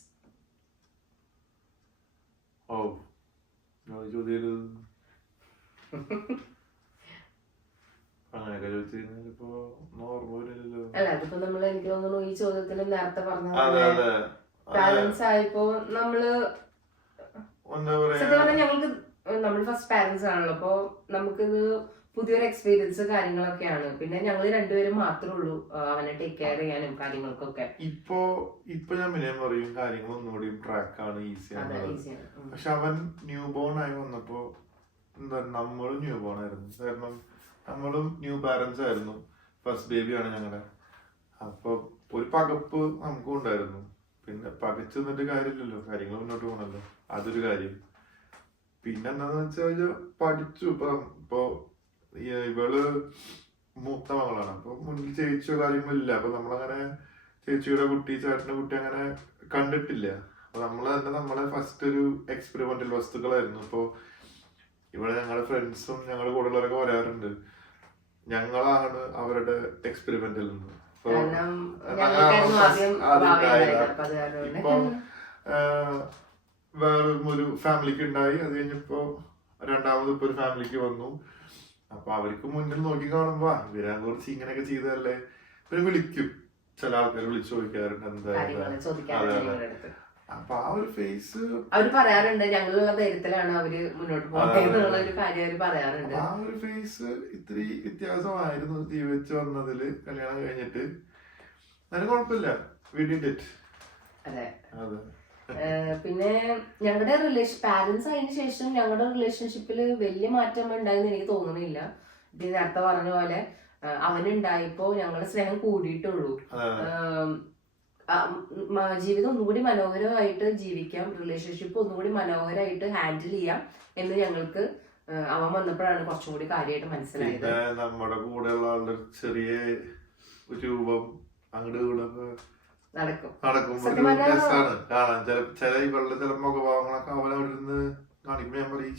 അല്ല, അതിപ്പോ നമ്മള് എനിക്ക് തോന്നുന്നു ഈ ചോദ്യത്തിന് നേരത്തെ പറഞ്ഞ പാരന്റ്സ് ആയപ്പോ നമ്മള് സത്യം പറഞ്ഞാൽ ഞങ്ങൾക്ക് നമ്മൾ ഫസ്റ്റ് പാരന്റ്സ് ആണല്ലോ. അപ്പൊ നമുക്കിത് പുതിയൊരു എക്സ്പീരിയൻസ് കാര്യങ്ങളൊക്കെയാണ്. പിന്നെ ഞങ്ങൾ രണ്ടുപേരും മാത്രമേ ഉള്ളൂ അവനെ ടേക്ക് കെയർ ചെയ്യാനും കാര്യങ്ങൾക്കൊക്കെ. ഇപ്പൊ ഞാൻ പിന്നെ പറയും കാര്യങ്ങൾ ഒന്നുകൂടി ട്രാക്കാണ്, ഈസിയാണ്. പക്ഷെ അവൻ ന്യൂ ബോൺ ആയി വന്നപ്പോ എന്താ നമ്മളും ന്യൂ ബോൺ ആയിരുന്നു. കാരണം നമ്മളും ന്യൂ പാരന്റ്സ് ആയിരുന്നു. ഫസ്റ്റ് ബേബിയാണ് ഞങ്ങളുടെ. അപ്പൊ ഒരു പകപ്പ് നമുക്കും ഉണ്ടായിരുന്നു. പിന്നെ പകച്ചു നിന്നിട്ട് കാര്യമില്ലല്ലോ, കാര്യങ്ങൾ മുന്നോട്ട് പോകണല്ലോ, അതൊരു കാര്യം. പിന്നെന്താന്ന് വെച്ചാൽ പഠിച്ചു. ഇപ്പൊ ഇവള് മൂത്ത മകളാണ്. അപ്പൊ മുന്നിൽ ചേച്ചിയോ കാര്യങ്ങളില്ല. അപ്പൊ നമ്മളങ്ങനെ ചേച്ചിയുടെ കുട്ടി ചേട്ടന്റെ കുട്ടി അങ്ങനെ കണ്ടിട്ടില്ല. അപ്പൊ നമ്മളെ ഫസ്റ്റ് ഒരു എക്സ്പെരിമെന്റൽ വസ്തുക്കളായിരുന്നു. ഇപ്പൊ ഇവിടെ ഞങ്ങളുടെ ഫ്രണ്ട്സും ഞങ്ങളുടെ കൂടെയുള്ളവരൊക്കെ വരാറുണ്ട്. ഞങ്ങളാണ് അവരുടെ എക്സ്പെരിമെന്റിൽ നിന്ന്. ഇപ്പൊ വേറെ ഒരു ഫാമിലിക്ക് ഉണ്ടായി. അത് കഴിഞ്ഞപ്പോ രണ്ടാമത് ഇപ്പൊ ഒരു ഫാമിലിക്ക് വന്നു. അപ്പൊ അവർക്ക് മുന്നിൽ നോക്കി കാണുമ്പോ ഇവരെ കുറിച്ച് ഇങ്ങനെയൊക്കെ ചെയ്തതല്ലേ. പിന്നെ വിളിക്കും, ചില ആൾക്കാർ വിളിച്ചു ചോദിക്കാറുണ്ട് എന്താ. അപ്പൊ ആ ഒരു ഫേസ് അവര് പറയാറുണ്ട്. ഞങ്ങളുള്ള ധൈര്യത്തിലാണ് അവര് മുന്നോട്ട് പോകുന്നത് ഒരു കാര്യം അവര് പറയാറുണ്ട്. ആ ഒരു ഫേസ് ഇത്തിരി വ്യത്യാസമായിരുന്നു ജീവിച്ചു വന്നതില്. കല്യാണം കഴിഞ്ഞിട്ട് അതിന് കുഴപ്പമില്ല. അതെ. പിന്നെ ഞങ്ങളുടെ പാരന്റ്സ് ആയതിനു ശേഷം ഞങ്ങളുടെ റിലേഷൻഷിപ്പിൽ വലിയ മാറ്റം ഉണ്ടായെന്ന് എനിക്ക് തോന്നുന്നില്ല. ഇത് നേരത്തെ പറഞ്ഞ പോലെ അവനുണ്ടായപ്പോ ഞങ്ങളുടെ സ്നേഹം കൂടിയിട്ടുള്ളൂ. ജീവിതം ഒന്നുകൂടി മനോഹരമായിട്ട് ജീവിക്കാം, റിലേഷൻഷിപ്പ് ഒന്നുകൂടി മനോഹരമായിട്ട് ഹാൻഡിൽ ചെയ്യാം എന്ന് ഞങ്ങൾക്ക് അവൻ വന്നപ്പോഴാണ് കുറച്ചും കൂടി കാര്യമായിട്ട് മനസ്സിലായത്. നമ്മുടെ കൂടെയുള്ള ആളുടെ ചെറിയ രൂപം അങ്ങോട്ട് നടക്കും. രസമാണ് കാണാൻ. ചില ഇവളുടെ ചില മുഖഭാവങ്ങളൊക്കെ അവനവിടെ ഇരുന്ന് കാണിക്കുമ്പോ ഞാൻ പറയും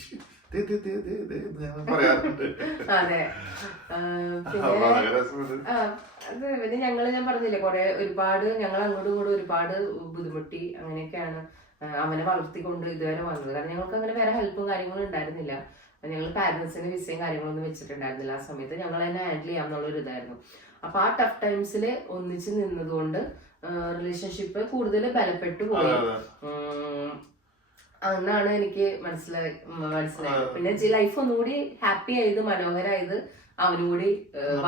പറയാറുണ്ട്. അതെ. പിന്നെ ഞാൻ പറഞ്ഞില്ലേ ഒരുപാട് ഞങ്ങൾ അങ്ങോട്ടും ഇങ്ങോട്ടും ഒരുപാട് ബുദ്ധിമുട്ടി. അങ്ങനെയൊക്കെയാണ് അവനെ വളർത്തിക്കൊണ്ട് ഇതുവരെ വന്നത്. കാരണം ഞങ്ങൾക്ക് അങ്ങനെ വേറെ ഹെൽപ്പും കാര്യങ്ങളും ഉണ്ടായിരുന്നില്ല. ഞങ്ങൾ പാരന്റ്സിന് വിസയും കാര്യങ്ങളൊന്നും വെച്ചിട്ടുണ്ടായിരുന്നില്ല. ആ സമയത്ത് ഞങ്ങൾ തന്നെ ഹാൻഡിൽ ചെയ്യാന്നുള്ളൊരു ഇതായിരുന്നു. അപ്പൊ ആ ടഫ് ടൈംസില് ഒന്നിച്ച് നിന്നതുകൊണ്ട് റിലേഷൻഷിപ്പ് കൂടുതൽ ബലപ്പെട്ടു പോയി എന്നാണ് എനിക്ക് മനസ്സിലായത്. പിന്നെ ലൈഫ് ഒന്നുകൂടി ഹാപ്പി ആയത് മനോഹരായത് അവനുകൂടി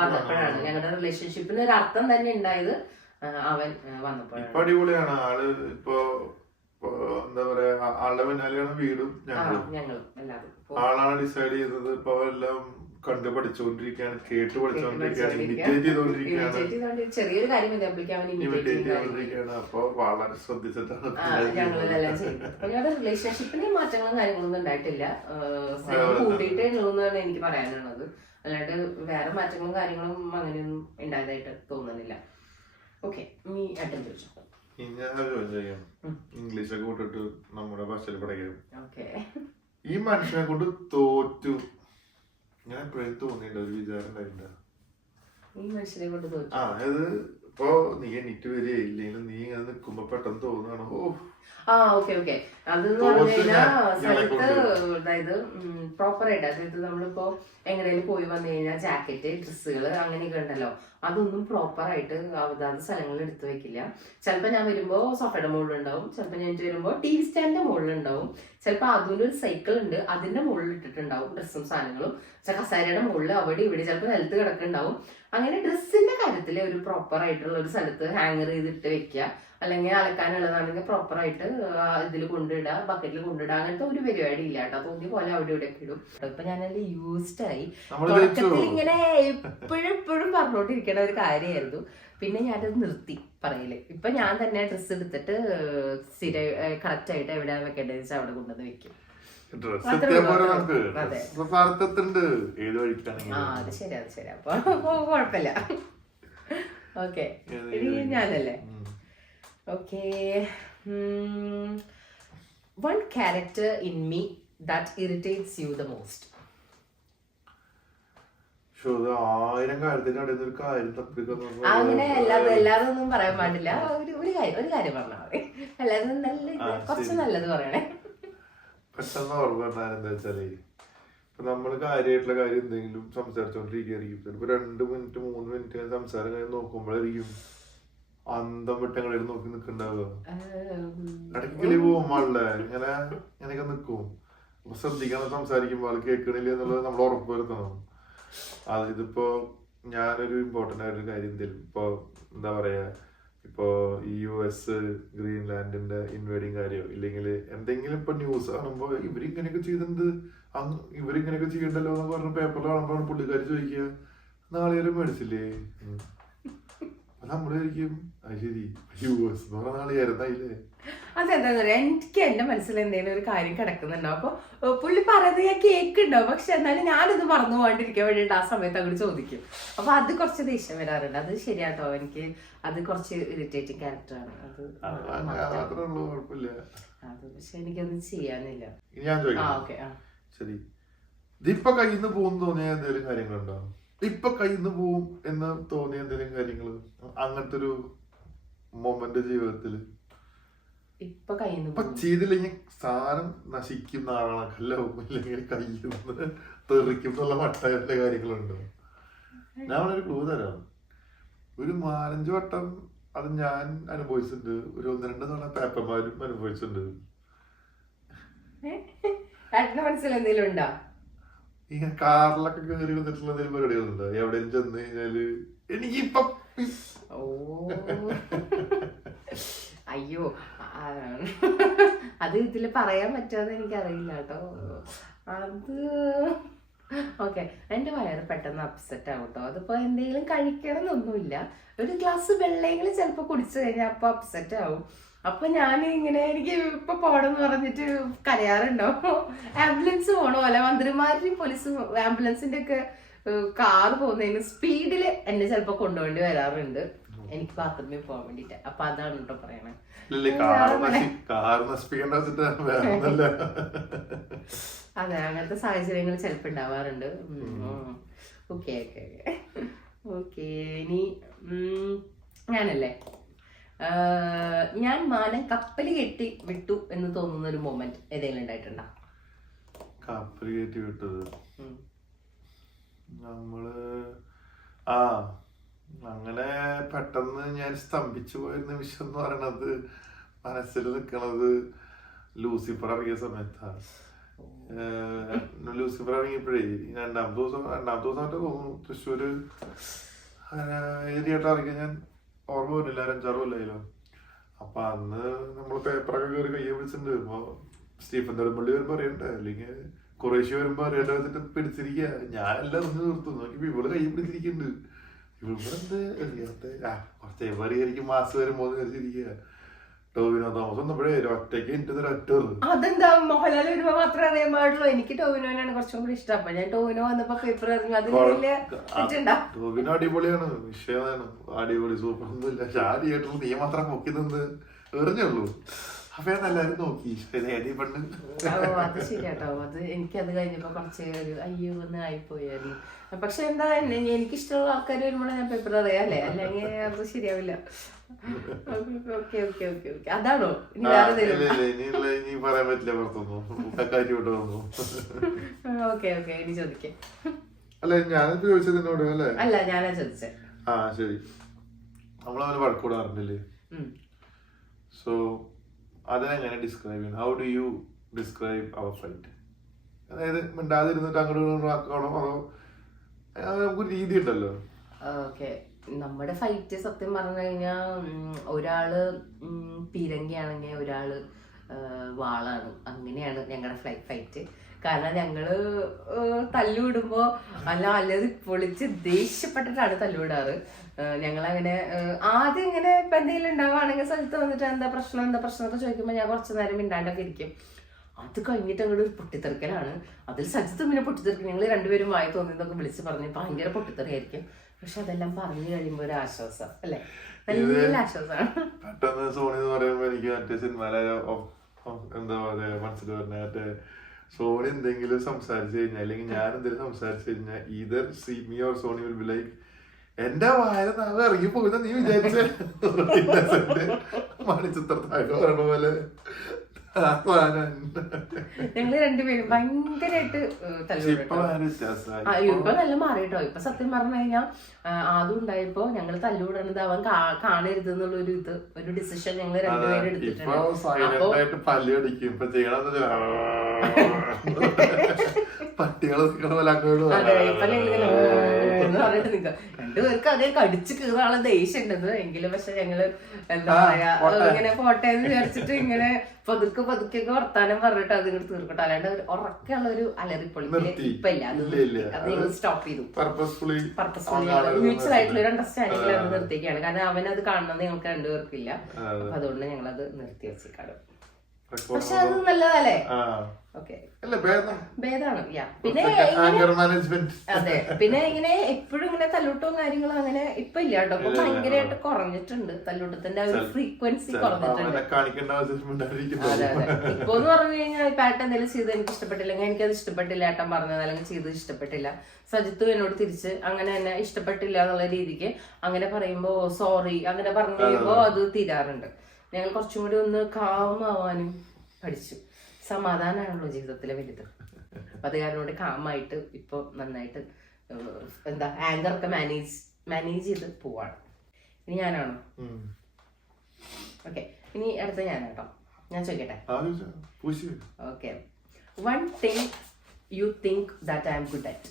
വന്നപ്പോഴാണ്. ഞങ്ങളുടെ റിലേഷൻഷിപ്പിന് ഒരു അർത്ഥം തന്നെ ഉണ്ടായത് അവൻ വന്നപ്പോഴാണ്. അടിപൊളിയാണ് ആള്. ഇപ്പൊ എന്താ പറയാ, ആളുടെ പിന്നാലെയാണ് വീടും ഞങ്ങളും എല്ലാവരും. ആളാണ് ഡിസൈഡ് ചെയ്തത്. ഇപ്പൊ എല്ലാം കണ്ടു പഠിച്ചുകൊണ്ടിരിക്കുകയാണ്, കേട്ട് പഠിച്ചുകൊണ്ടിരിക്കുകയാണ്, ഇമിറ്റേറ്റ് ചെയ്തുകൊണ്ടിരിക്കുകയാണ്. ചെറിയൊരു കാര്യം അപ്പൊ വളരെ ശ്രദ്ധിച്ചിട്ടാണ് ഞങ്ങളുടെ റിലേഷൻഷിപ്പിന് മാറ്റങ്ങളും കാര്യങ്ങളൊന്നും ഉണ്ടായിട്ടില്ല. കൂടിയിട്ടേ ഉള്ളൂന്നാണ് എനിക്ക് പറയാനുള്ളത്. അല്ലാണ്ട് വേറെ മാറ്റങ്ങളും കാര്യങ്ങളും അങ്ങനെയൊന്നും ഉണ്ടായതായിട്ട് തോന്നുന്നില്ല. ഓക്കെ, നീ അറ്റൻഡ് ചോദിച്ചോ. ഇംഗ്ലീഷൊക്കെ വിട്ടിട്ട് നമ്മുടെ ഭാഷയിൽ പഠിക്കും. ഈ മനുഷ്യനെ കൊണ്ട് തോറ്റു. ഞാൻ എപ്പോഴും തോന്നിയില്ല, ഒരു വിചാരം ഉണ്ടായില്ല. ഈ മനുഷ്യനെ കൊണ്ട് തോറ്റു. അതായത് ഇപ്പൊ നീ എണീറ്റ് വരിക ഇല്ലെങ്കിലും നീ ഇങ്ങനെ നിക്കുമ്പോ പെട്ടെന്ന് തോന്നുകയാണ് ഓക്കെ അതെന്ന് പറഞ്ഞു കഴിഞ്ഞാൽ സ്ഥലത്ത് അതായത് പ്രോപ്പർ ആയിട്ട്, അതായത് നമ്മളിപ്പോ എങ്ങനെയും പോയി വന്നു കഴിഞ്ഞാൽ ജാക്കറ്റ്, ഡ്രസ്സുകൾ അങ്ങനെയൊക്കെ ഉണ്ടല്ലോ, അതൊന്നും പ്രോപ്പർ ആയിട്ട് അതാത് സ്ഥലങ്ങളിൽ എടുത്തു വെക്കില്ല. ചിലപ്പോ ഞാൻ വരുമ്പോ സോഫയുടെ മുകളിലുണ്ടാവും, ചിലപ്പോ ഞാൻ വരുമ്പോ ടി വി സ്റ്റാൻഡിന്റെ മുകളിലുണ്ടാവും, ചിലപ്പോ അതിനൊരു സൈക്കിൾ ഉണ്ട് അതിന്റെ മുകളിൽ ഇട്ടിട്ടുണ്ടാവും ഡ്രസ്സും സാധനങ്ങളും, കസാരയുടെ മുകളിൽ അവിടെ ഇവിടെ ചിലപ്പോ നിലത്ത് കിടക്കുന്നുണ്ടാവും. അങ്ങനെ ഡ്രസ്സിന്റെ കാര്യത്തിൽ ഒരു പ്രോപ്പർ ആയിട്ടുള്ള ഒരു സ്ഥലത്ത് ഹാങ്ങർ ചെയ്തിട്ട് വെക്കുക, അല്ലെങ്കിൽ അലക്കാനുള്ളതാണെങ്കിൽ പ്രോപ്പർ ആയിട്ട് ഇതിൽ കൊണ്ടിടുക, ബക്കറ്റിൽ കൊണ്ടിടുക, അങ്ങനത്തെ ഒരു പരിപാടി ഇല്ല കേട്ടോ. തോന്നിയ പോലെ അവിടെ ഇവിടെ ഒക്കെ ഇടും. ഇപ്പൊ ഞാനത് യൂസ്ഡ് ആയി. തുടക്കത്തിൽ ഇങ്ങനെ എപ്പോഴും പറഞ്ഞോണ്ടിരിക്കണ ഒരു കാര്യമായിരുന്നു. പിന്നെ ഞാനത് നിർത്തി പറയല്. ഇപ്പൊ ഞാൻ തന്നെ ഡ്രസ്സ് എടുത്തിട്ട് കറക്റ്റ് ആയിട്ട് എവിടെ വെക്കേണ്ടത് വെച്ചാൽ അവിടെ കൊണ്ടുവന്ന് വെക്കും. അത് ശരി. അപ്പൊ കുഴപ്പമില്ല. ഓക്കെ, ഞാനല്ലേ? Okay. One character in me that irritates you the most. അങ്ങനെ എല്ലാതൊന്നും പറയാൻ പാടില്ല. ഒരു കാര്യം പറഞ്ഞാൽ മതി. അല്ലാതെ നല്ല കുറച്ച് നല്ലത് പറയണേ. പെട്ടെന്ന് ഓർമ്മ പറഞ്ഞാൽ എന്താ വെച്ചാല്, ഇപ്പൊ നമ്മള് കാര്യമായിട്ടുള്ള കാര്യം എന്തെങ്കിലും സംസാരിച്ചോണ്ടിരിക്കും, ചിലപ്പോ 2 മിനിറ്റ് 3 മിനിറ്റ് സംസാരം കഴിഞ്ഞ് നോക്കുമ്പോഴായിരിക്കും അന്തം വിട്ടങ്ങളിൽ നോക്കി നിക്കണ്ടാവുക. ഇടയ്ക്കില് പോകുമ്പോഴല്ലേ ഇങ്ങനെയൊക്കെ നിക്കും. അപ്പൊ ശ്രദ്ധിക്കണം, സംസാരിക്കുമ്പോൾ ആൾ കേൾക്കണില്ല എന്നുള്ളത് നമ്മൾ ഉറപ്പ് വരുത്തണം. ഇതിപ്പോ ഞാനൊരു ഇമ്പോർട്ടന്റ് ആയിട്ടൊരു കാര്യം എന്തെങ്കിലും ഇപ്പൊ എന്താ പറയാ, ഇപ്പോ ഈ US ഗ്രീൻലാൻഡിന്റെ ഇൻവേഡിങ് കാര്യമോ ഇല്ലെങ്കിൽ എന്തെങ്കിലും ഇപ്പൊ ന്യൂസ് കാണുമ്പോ ഇവരിങ്ങനെയൊക്കെ ചെയ്തിട്ടുണ്ട്, ഇവരിങ്ങനെയൊക്കെ ചെയ്യണ്ടല്ലോ എന്ന് പറഞ്ഞ പേപ്പറിൽ കാണുമ്പോഴാണ് പുള്ളിക്കാരി ചോദിക്കുക, നാളെ മേടിച്ചില്ലേ? നമ്മളായിരിക്കും അത് ശരി US എന്ന് പറഞ്ഞ നാളെയായിരുന്നായില്ലേ. അതെന്താ പറയാ, എനിക്ക് എന്റെ മനസ്സിൽ എന്തെങ്കിലും ഒരു കാര്യം കിടക്കുന്നുണ്ടാവും. അപ്പൊ പുള്ളി പറയുന്നത് ഞാൻ കേൾക്കുന്നുണ്ടാവും, പക്ഷെ എന്നാലും ഞാനിത് മറന്നു പോകാണ്ടിരിക്കാൻ വേണ്ടിയിട്ട് ആ സമയത്ത് അങ്ങോട്ട് ചോദിക്കും. അപ്പൊ അത് കുറച്ച് ദേഷ്യം വരാറുണ്ട്. അത് ശരിയാട്ടോ, എനിക്ക് അത് കുറച്ച് ഇറിറ്റേറ്റിംഗ് ക്യാരക്ടറാണ് അത്. പക്ഷെ എനിക്കൊന്നും ചെയ്യാനില്ല. ശരി, ഇതിപ്പൊ കയ്യിൽ നിന്ന് പോകും തോന്നിയ എന്തെങ്കിലും കാര്യങ്ങളുണ്ടോ? ഇപ്പൊ കയ്യിൽ നിന്ന് പോവും എന്ന് തോന്നിയ എന്തെങ്കിലും കാര്യങ്ങള്, അങ്ങനത്തെ ഒരു മൊമെന്റ് ജീവിതത്തില്? ഇപ്പൊ ചെയ്തില്ലെങ്കിൽ സാധനം നശിക്കും, നാളാക്കല്ലോ ഇല്ലെങ്കിൽ കയ്യിൽ നിന്ന് തെറിക്കും എന്നുള്ള മട്ടായിട്ടുള്ള കാര്യങ്ങളുണ്ടോ? ഞാൻ ഒരു ക്ലൂ തരാം. ഒരു 4-5 വട്ടം അത് ഞാൻ അനുഭവിച്ചിട്ടുണ്ട്. ഒരു 1-2 തവണ പേപ്പർമാരും അനുഭവിച്ചിട്ടുണ്ട്. മനസ്സിലെന്തെങ്കിലും ഉണ്ടോ? ഇങ്ങനെ കാറിലൊക്കെ കയറി വന്നിട്ടുള്ള എന്തെങ്കിലും പരിപാടികളുണ്ടോ? എവിടെയും ചെന്ന് കഴിഞ്ഞാല് എനിക്കിപ്പം അയ്യോ, അത് ഇതില് പറയാൻ പറ്റുമെന്ന് എനിക്കറിയില്ല കേട്ടോ. അത് ഓക്കെ, എന്റെ വയറ് പെട്ടെന്ന് അപ്സെറ്റ് ആവും കേട്ടോ. അതിപ്പോ എന്തെങ്കിലും കഴിക്കണം എന്നൊന്നുമില്ല, ഒരു ഗ്ലാസ് വെള്ളയെങ്കിലും ചിലപ്പോ കുടിച്ചു കഴിഞ്ഞാൽ അപ്പൊ അപ്സെറ്റ് ആവും. അപ്പൊ ഞാൻ ഇങ്ങനെ എനിക്ക് ഇപ്പൊ പോണെന്ന് പറഞ്ഞിട്ട് കരയാറുണ്ടാവും. ആംബുലൻസ് പോണോ അല്ല, മന്ത്രിമാരുടെയും പോലീസും ആംബുലൻസിന്റെ ഒക്കെ കാറ് പോകുന്നതിന് സ്പീഡില് എന്നെ ചിലപ്പോ കൊണ്ടുപോകേണ്ടി വരാറുണ്ട്, എനിക്ക് ബാത്റൂമിൽ പോകാൻ വേണ്ടിട്ട്. അപ്പൊ അതാണ് കേട്ടോ പറയണേ. അതെ, അങ്ങനത്തെ സാഹചര്യങ്ങൾ ചിലപ്പോ ഉണ്ടാവാറുണ്ട്. Okay okay okay. ഇനി ഞാനല്ലേ, ഞാൻ മാനം കപ്പല് കെട്ടി വിട്ടു എന്ന് തോന്നുന്ന ഒരു മൊമെന്റ് ഏതെങ്കിലും ഉണ്ടായിട്ടുണ്ടോ? കപ്പല് കെട്ടി വിട്ടത് നമ്മള് അങ്ങനെ പെട്ടെന്ന് ഞാൻ സ്തംഭിച്ചു പോയിരുന്ന നിമിഷം എന്ന് പറയണത്, മനസ്സിൽ നിൽക്കണത് ലൂസിഫർ ഇറങ്ങിയ സമയത്താണ്. ലൂസിഫർ ഇറങ്ങിയപ്പോഴേ രണ്ടാമത്തെ ദിവസമായിട്ട് തോന്നുന്നു, തൃശ്ശൂര് ഏരിയായിട്ട് ഇറങ്ങിയ ഞാൻ ഓർമ്മ വരുന്നില്ല, 5-6 കൊല്ലായാലോ. അപ്പൊ അന്ന് നമ്മള് പേപ്പറൊക്കെ കയറി കയ്യെ പിടിച്ചിട്ടുണ്ട്. ഇപ്പൊ സ്റ്റീഫൻ നെടുമ്പള്ളി വരുമ്പോ അറിയണ്ടേ, അല്ലെങ്കിൽ കുറേശ്ശി വരുമ്പോ അറിയേണ്ട വെച്ചിട്ട് പിടിച്ചിരിക്കുക. ഞാനെല്ലാം ഒന്ന് നിർത്തുന്നു, നോക്കി ഇവള് കയ്യെ പിടിച്ചിരിക്കുന്നുണ്ട്. കുറച്ച് എവറിയായിരിക്കും മാസം വരുമ്പോ ധരിച്ചിരിക്കുക. ടോവിനോ തോമസ് വന്നപ്പോഴേ ഒറ്റയ്ക്ക് അതെന്താ മോഹൻലാൽ വരുമ്പോ മാത്രമേ അറിയാൻ പാടുള്ളൂ. എനിക്ക് ടോവിനോനാണ് കുറച്ചും കൂടി ഇഷ്ടം. അപ്പൊ ഞാൻ ടോവിനോ വന്നപ്പോ പേപ്പർ എറിഞ്ഞു. ടോവിനോ അടിപൊളിയാണ്, വിഷയമാണ്, അടിപൊളി സൂപ്പർ ഒന്നുമില്ല. പക്ഷെ ആ തിയേറ്ററിൽ നീ മാത്രം പൊക്കി നിന്ന് എറിഞ്ഞുള്ളൂ. അപ്പൊ ഞാൻ എല്ലാരും നോക്കി ഏതീ പെണ്ണ്. അത് ശരിയാട്ടോ. അത് എനിക്കത് കഴിഞ്ഞപ്പോ കുറച്ച് ഒരു അയ്യോ ഒന്ന് ആയിപ്പോയായിരുന്നു. പക്ഷെ എന്താ എനിക്കിഷ്ടമുള്ള ആൾക്കാർ വരുമ്പോഴേ ഞാൻ പേപ്പർ അറിയാല്ലേ, അല്ലെങ്കിൽ അത് ശരിയാവില്ല. Okay okay okay okay. അതാണോ ഇനി വേറെ ഇനി പറയാൻ പറ്റില്ല പുറത്തൊന്നും. ഓക്കെ ഓക്കെ ഇനി ചോദിക്കാം. അല്ല ഞാനിപ്പോ ചോദിച്ചത് എന്നോട് അല്ലേ? അല്ല ഞാനാ ചോദിച്ചേ. ആ ശരി. നമ്മളങ്ങനെ വഴക്കൂടാറുണ്ടല്ലേ? സോ അതിനെങ്ങനെ ഡിസ്ക്രൈബ് ചെയ്യണം? How do you describe our fight? അതായത് മിണ്ടാതിരുന്നിട്ട് അങ്ങോട്ട് ആക്കണോ അതോ നമുക്ക് രീതി ഉണ്ടല്ലോ? ഓക്കെ, നമ്മുടെ ഫൈറ്റ് സത്യം പറഞ്ഞു കഴിഞ്ഞാൽ ഒരാള് പീരങ്കിയാണെങ്കിൽ ഒരാള് വാളാണ്. അങ്ങനെയാണ് ഞങ്ങളുടെ ഫൈറ്റ്. കാരണം ഞങ്ങള് തല്ലുവിടുമ്പോ അല്ലാതെ പൊളിച്ച് ദേഷ്യപ്പെട്ടിട്ടാണ് തല്ലുവിടാറ്. ഞങ്ങളങ്ങനെ ആദ്യം ഇങ്ങനെ ഇപ്പൊ എന്തെങ്കിലും ഉണ്ടാവുകയാണെങ്കിൽ സ്ഥലത്ത് വന്നിട്ട് എന്താ പ്രശ്നം എന്നൊക്കെ ചോദിക്കുമ്പോൾ ഞാൻ കുറച്ചു നേരം മിണ്ടാണ്ടൊക്കെ ഇരിക്കും. അത് കഴിഞ്ഞിട്ട് അങ്ങോട്ട് ഒരു പൊട്ടിത്തെറിക്കലാണ്. അതിൽ സജിത്ത് പിന്നെ പൊട്ടിത്തെറിക്കും. ഞങ്ങൾ രണ്ടുപേരും വായി തോന്നിയതൊക്കെ വിളിച്ച് പറഞ്ഞ് ഭയങ്കര പൊട്ടിത്തെറിയായിരിക്കും. പക്ഷെ അതെല്ലാം പറഞ്ഞു കഴിയുമ്പോ ഒരു ആശ്വാസം അല്ലെ, നല്ല ആശ്വാസമാണ്. പെട്ടെന്ന് സോണി എന്ന് പറയുമ്പോ എനിക്ക് മറ്റേ സിനിമയിലെ എന്താ പറയാ മനസ്സിൽ പറഞ്ഞ മറ്റേ സോണി എന്തെങ്കിലും സംസാരിച്ചു കഴിഞ്ഞാൽ അല്ലെങ്കിൽ ഞാൻ എന്തെങ്കിലും സംസാരിച്ചു കഴിഞ്ഞാൽ either see me or Sony will be like എന്റെ വായ നാവ് ഇറങ്ങി പോകുന്ന നീ വിചാരിച്ച മണിച്ചിത്രത്താഴ് പറഞ്ഞ പോലെ ഞങ്ങള് രണ്ടുപേരും ഭയങ്കരമായിട്ട് ഇപ്പൊ നല്ല മാറിട്ടോ. ഇപ്പൊ സത്യം പറഞ്ഞു കഴിഞ്ഞാൽ ആദ്യം ഉണ്ടായപ്പോ ഞങ്ങള് തല്ലുകൂടണത് അവൻ കാണരുത് എന്നുള്ള ഒരു ഡിസിഷൻ ഞങ്ങൾ രണ്ടുപേരും എടുത്തിട്ടുണ്ട്. പട്ടികളെ പറഞ്ഞിട്ട് നിൽക്കാം. രണ്ടുപേർക്ക് അതേ കടിച്ചു കീറാനുള്ള ദേഷ്യം ഉണ്ടത്. എങ്കിലും പക്ഷെ ഞങ്ങള് എന്താ പറയാ ഇങ്ങനെ പോട്ടെ എന്ന് വിചാരിച്ചിട്ട് ഇങ്ങനെ പതുക്കെ വർത്താനം പറഞ്ഞിട്ട് അത് ഇങ്ങോട്ട് തീർക്കട്ടെ. അല്ലാണ്ട് ഉറക്കുള്ള ഒരു അലറിപ്പൊളി ഇപ്പൊ ഇല്ല. അത് ഞങ്ങൾ സ്റ്റോപ്പ് ചെയ്തു. പർപ്പസ്ഫുള്ളി മ്യൂച്വൽ ആയിട്ടുള്ള ഒരു അണ്ടർസ്റ്റാൻഡിംഗിൽ അത് നിർത്തിയൊക്കെയാണ്. കാരണം അവനത് കാണണമെന്ന് ഞങ്ങൾക്ക് രണ്ടുപേർക്കില്ല. അപ്പൊ അതുകൊണ്ട് ഞങ്ങളത് നിർത്തി വെച്ചേക്കാണ്. പക്ഷെ അത് നല്ലതല്ലേ? ഓക്കെ, ഭേദമാണ്. പിന്നെ അതെ, പിന്നെ ഇങ്ങനെ എപ്പോഴും ഇങ്ങനെ തല്ലൂട്ടവും കാര്യങ്ങളും അങ്ങനെ ഇപ്പൊ ഇല്ല കേട്ടോ. ഇപ്പൊ ഭയങ്കരമായിട്ട് കുറഞ്ഞിട്ടുണ്ട്. തല്ലൂട്ടത്തിന്റെ ഒരു ഫ്രീക്വൻസി കുറഞ്ഞിട്ടുണ്ട്. അതെ അതെ. ഇപ്പൊ എന്ന് പറഞ്ഞു കഴിഞ്ഞാൽ ഇപ്പൊ ഏട്ടൻ എന്തെങ്കിലും ചെയ്ത് എനിക്ക് ഇഷ്ടപ്പെട്ടില്ലെങ്കിൽ എനിക്കത് ഇഷ്ടപ്പെട്ടില്ല, ഏട്ടൻ പറഞ്ഞത് അല്ലെങ്കിൽ ചെയ്തത് ഇഷ്ടപ്പെട്ടില്ല, സജിത്തും എന്നോട് തിരിച്ച് അങ്ങനെ തന്നെ ഇഷ്ടപ്പെട്ടില്ല എന്നുള്ള രീതിക്ക് അങ്ങനെ പറയുമ്പോ സോറി അങ്ങനെ പറഞ്ഞു കഴിയുമ്പോ അത് തീരാറുണ്ട്. ഞങ്ങൾ കുറച്ചും കൂടി ഒന്ന് കാമാവാനും പഠിച്ചു. സമാധാനമാണല്ലോ ജീവിതത്തിലെ വലുത്. അപ്പൊ അത് കാരണം കൊണ്ട് കാമായിട്ട് ഇപ്പൊ നന്നായിട്ട് എന്താ ആങ്കറൊക്കെ മാനേജ് ചെയ്ത് പോവാണ്. ഇനി ഞാനാണോ? ഓക്കെ, ഇനി അടുത്ത ഞാനാട്ടോ. ഞാൻ ചോദിക്കട്ടെ? Okay, one thing you think that I am good at.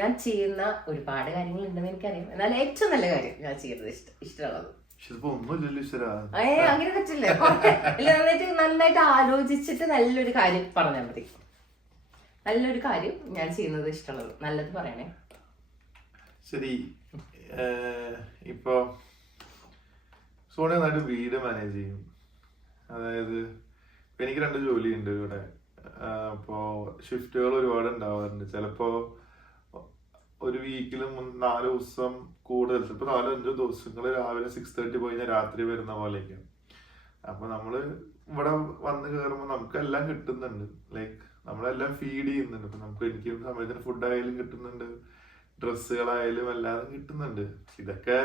ഞാൻ ചെയ്യുന്ന ഒരുപാട് കാര്യങ്ങളുണ്ടെന്ന് എനിക്കറിയാം. എന്നാൽ ഏറ്റവും നല്ല കാര്യം ഞാൻ ചെയ്യുന്നത് ഇഷ്ടമുള്ളത്. അങ്ങനെ പറ്റില്ല. നന്നായിട്ട് ആലോചിച്ചിട്ട് നല്ലൊരു കാര്യം പറഞ്ഞാൽ മതി. നല്ലൊരു കാര്യം ഞാൻ ചെയ്യുന്നത് ഇഷ്ടമുള്ളത്. നല്ലത് പറയണേ. ശരി, ഇപ്പൊ സോണിയ നന്നായിട്ട് വീട് മാനേജ് ചെയ്യും. അതായത് എനിക്ക് 2 ജോലിയുണ്ട് ഇവിടെ. അപ്പോ ഷിഫ്റ്റുകൾ ഒരുപാട് ഉണ്ടാവാറുണ്ട്. ചിലപ്പോ ഒരു വീക്കിലും 4 ദിവസം കൂടുതൽ, ചിലപ്പോൾ 4-5 ദിവസങ്ങൾ രാവിലെ 6:30 പോയി കഴിഞ്ഞാൽ രാത്രി വരുന്ന പോലെയൊക്കെയാണ്. അപ്പൊ നമ്മള് ഇവിടെ വന്ന് കയറുമ്പോൾ നമുക്ക് എല്ലാം കിട്ടുന്നുണ്ട്. ലൈക്ക് നമ്മളെല്ലാം ഫീഡ് ചെയ്യുന്നുണ്ട്. ഇപ്പൊ നമുക്ക് എനിക്ക് സമയത്തിന് ഫുഡായാലും കിട്ടുന്നുണ്ട്, ഡ്രസ്സുകളായാലും എല്ലാം കിട്ടുന്നുണ്ട്. ഇതൊക്കെ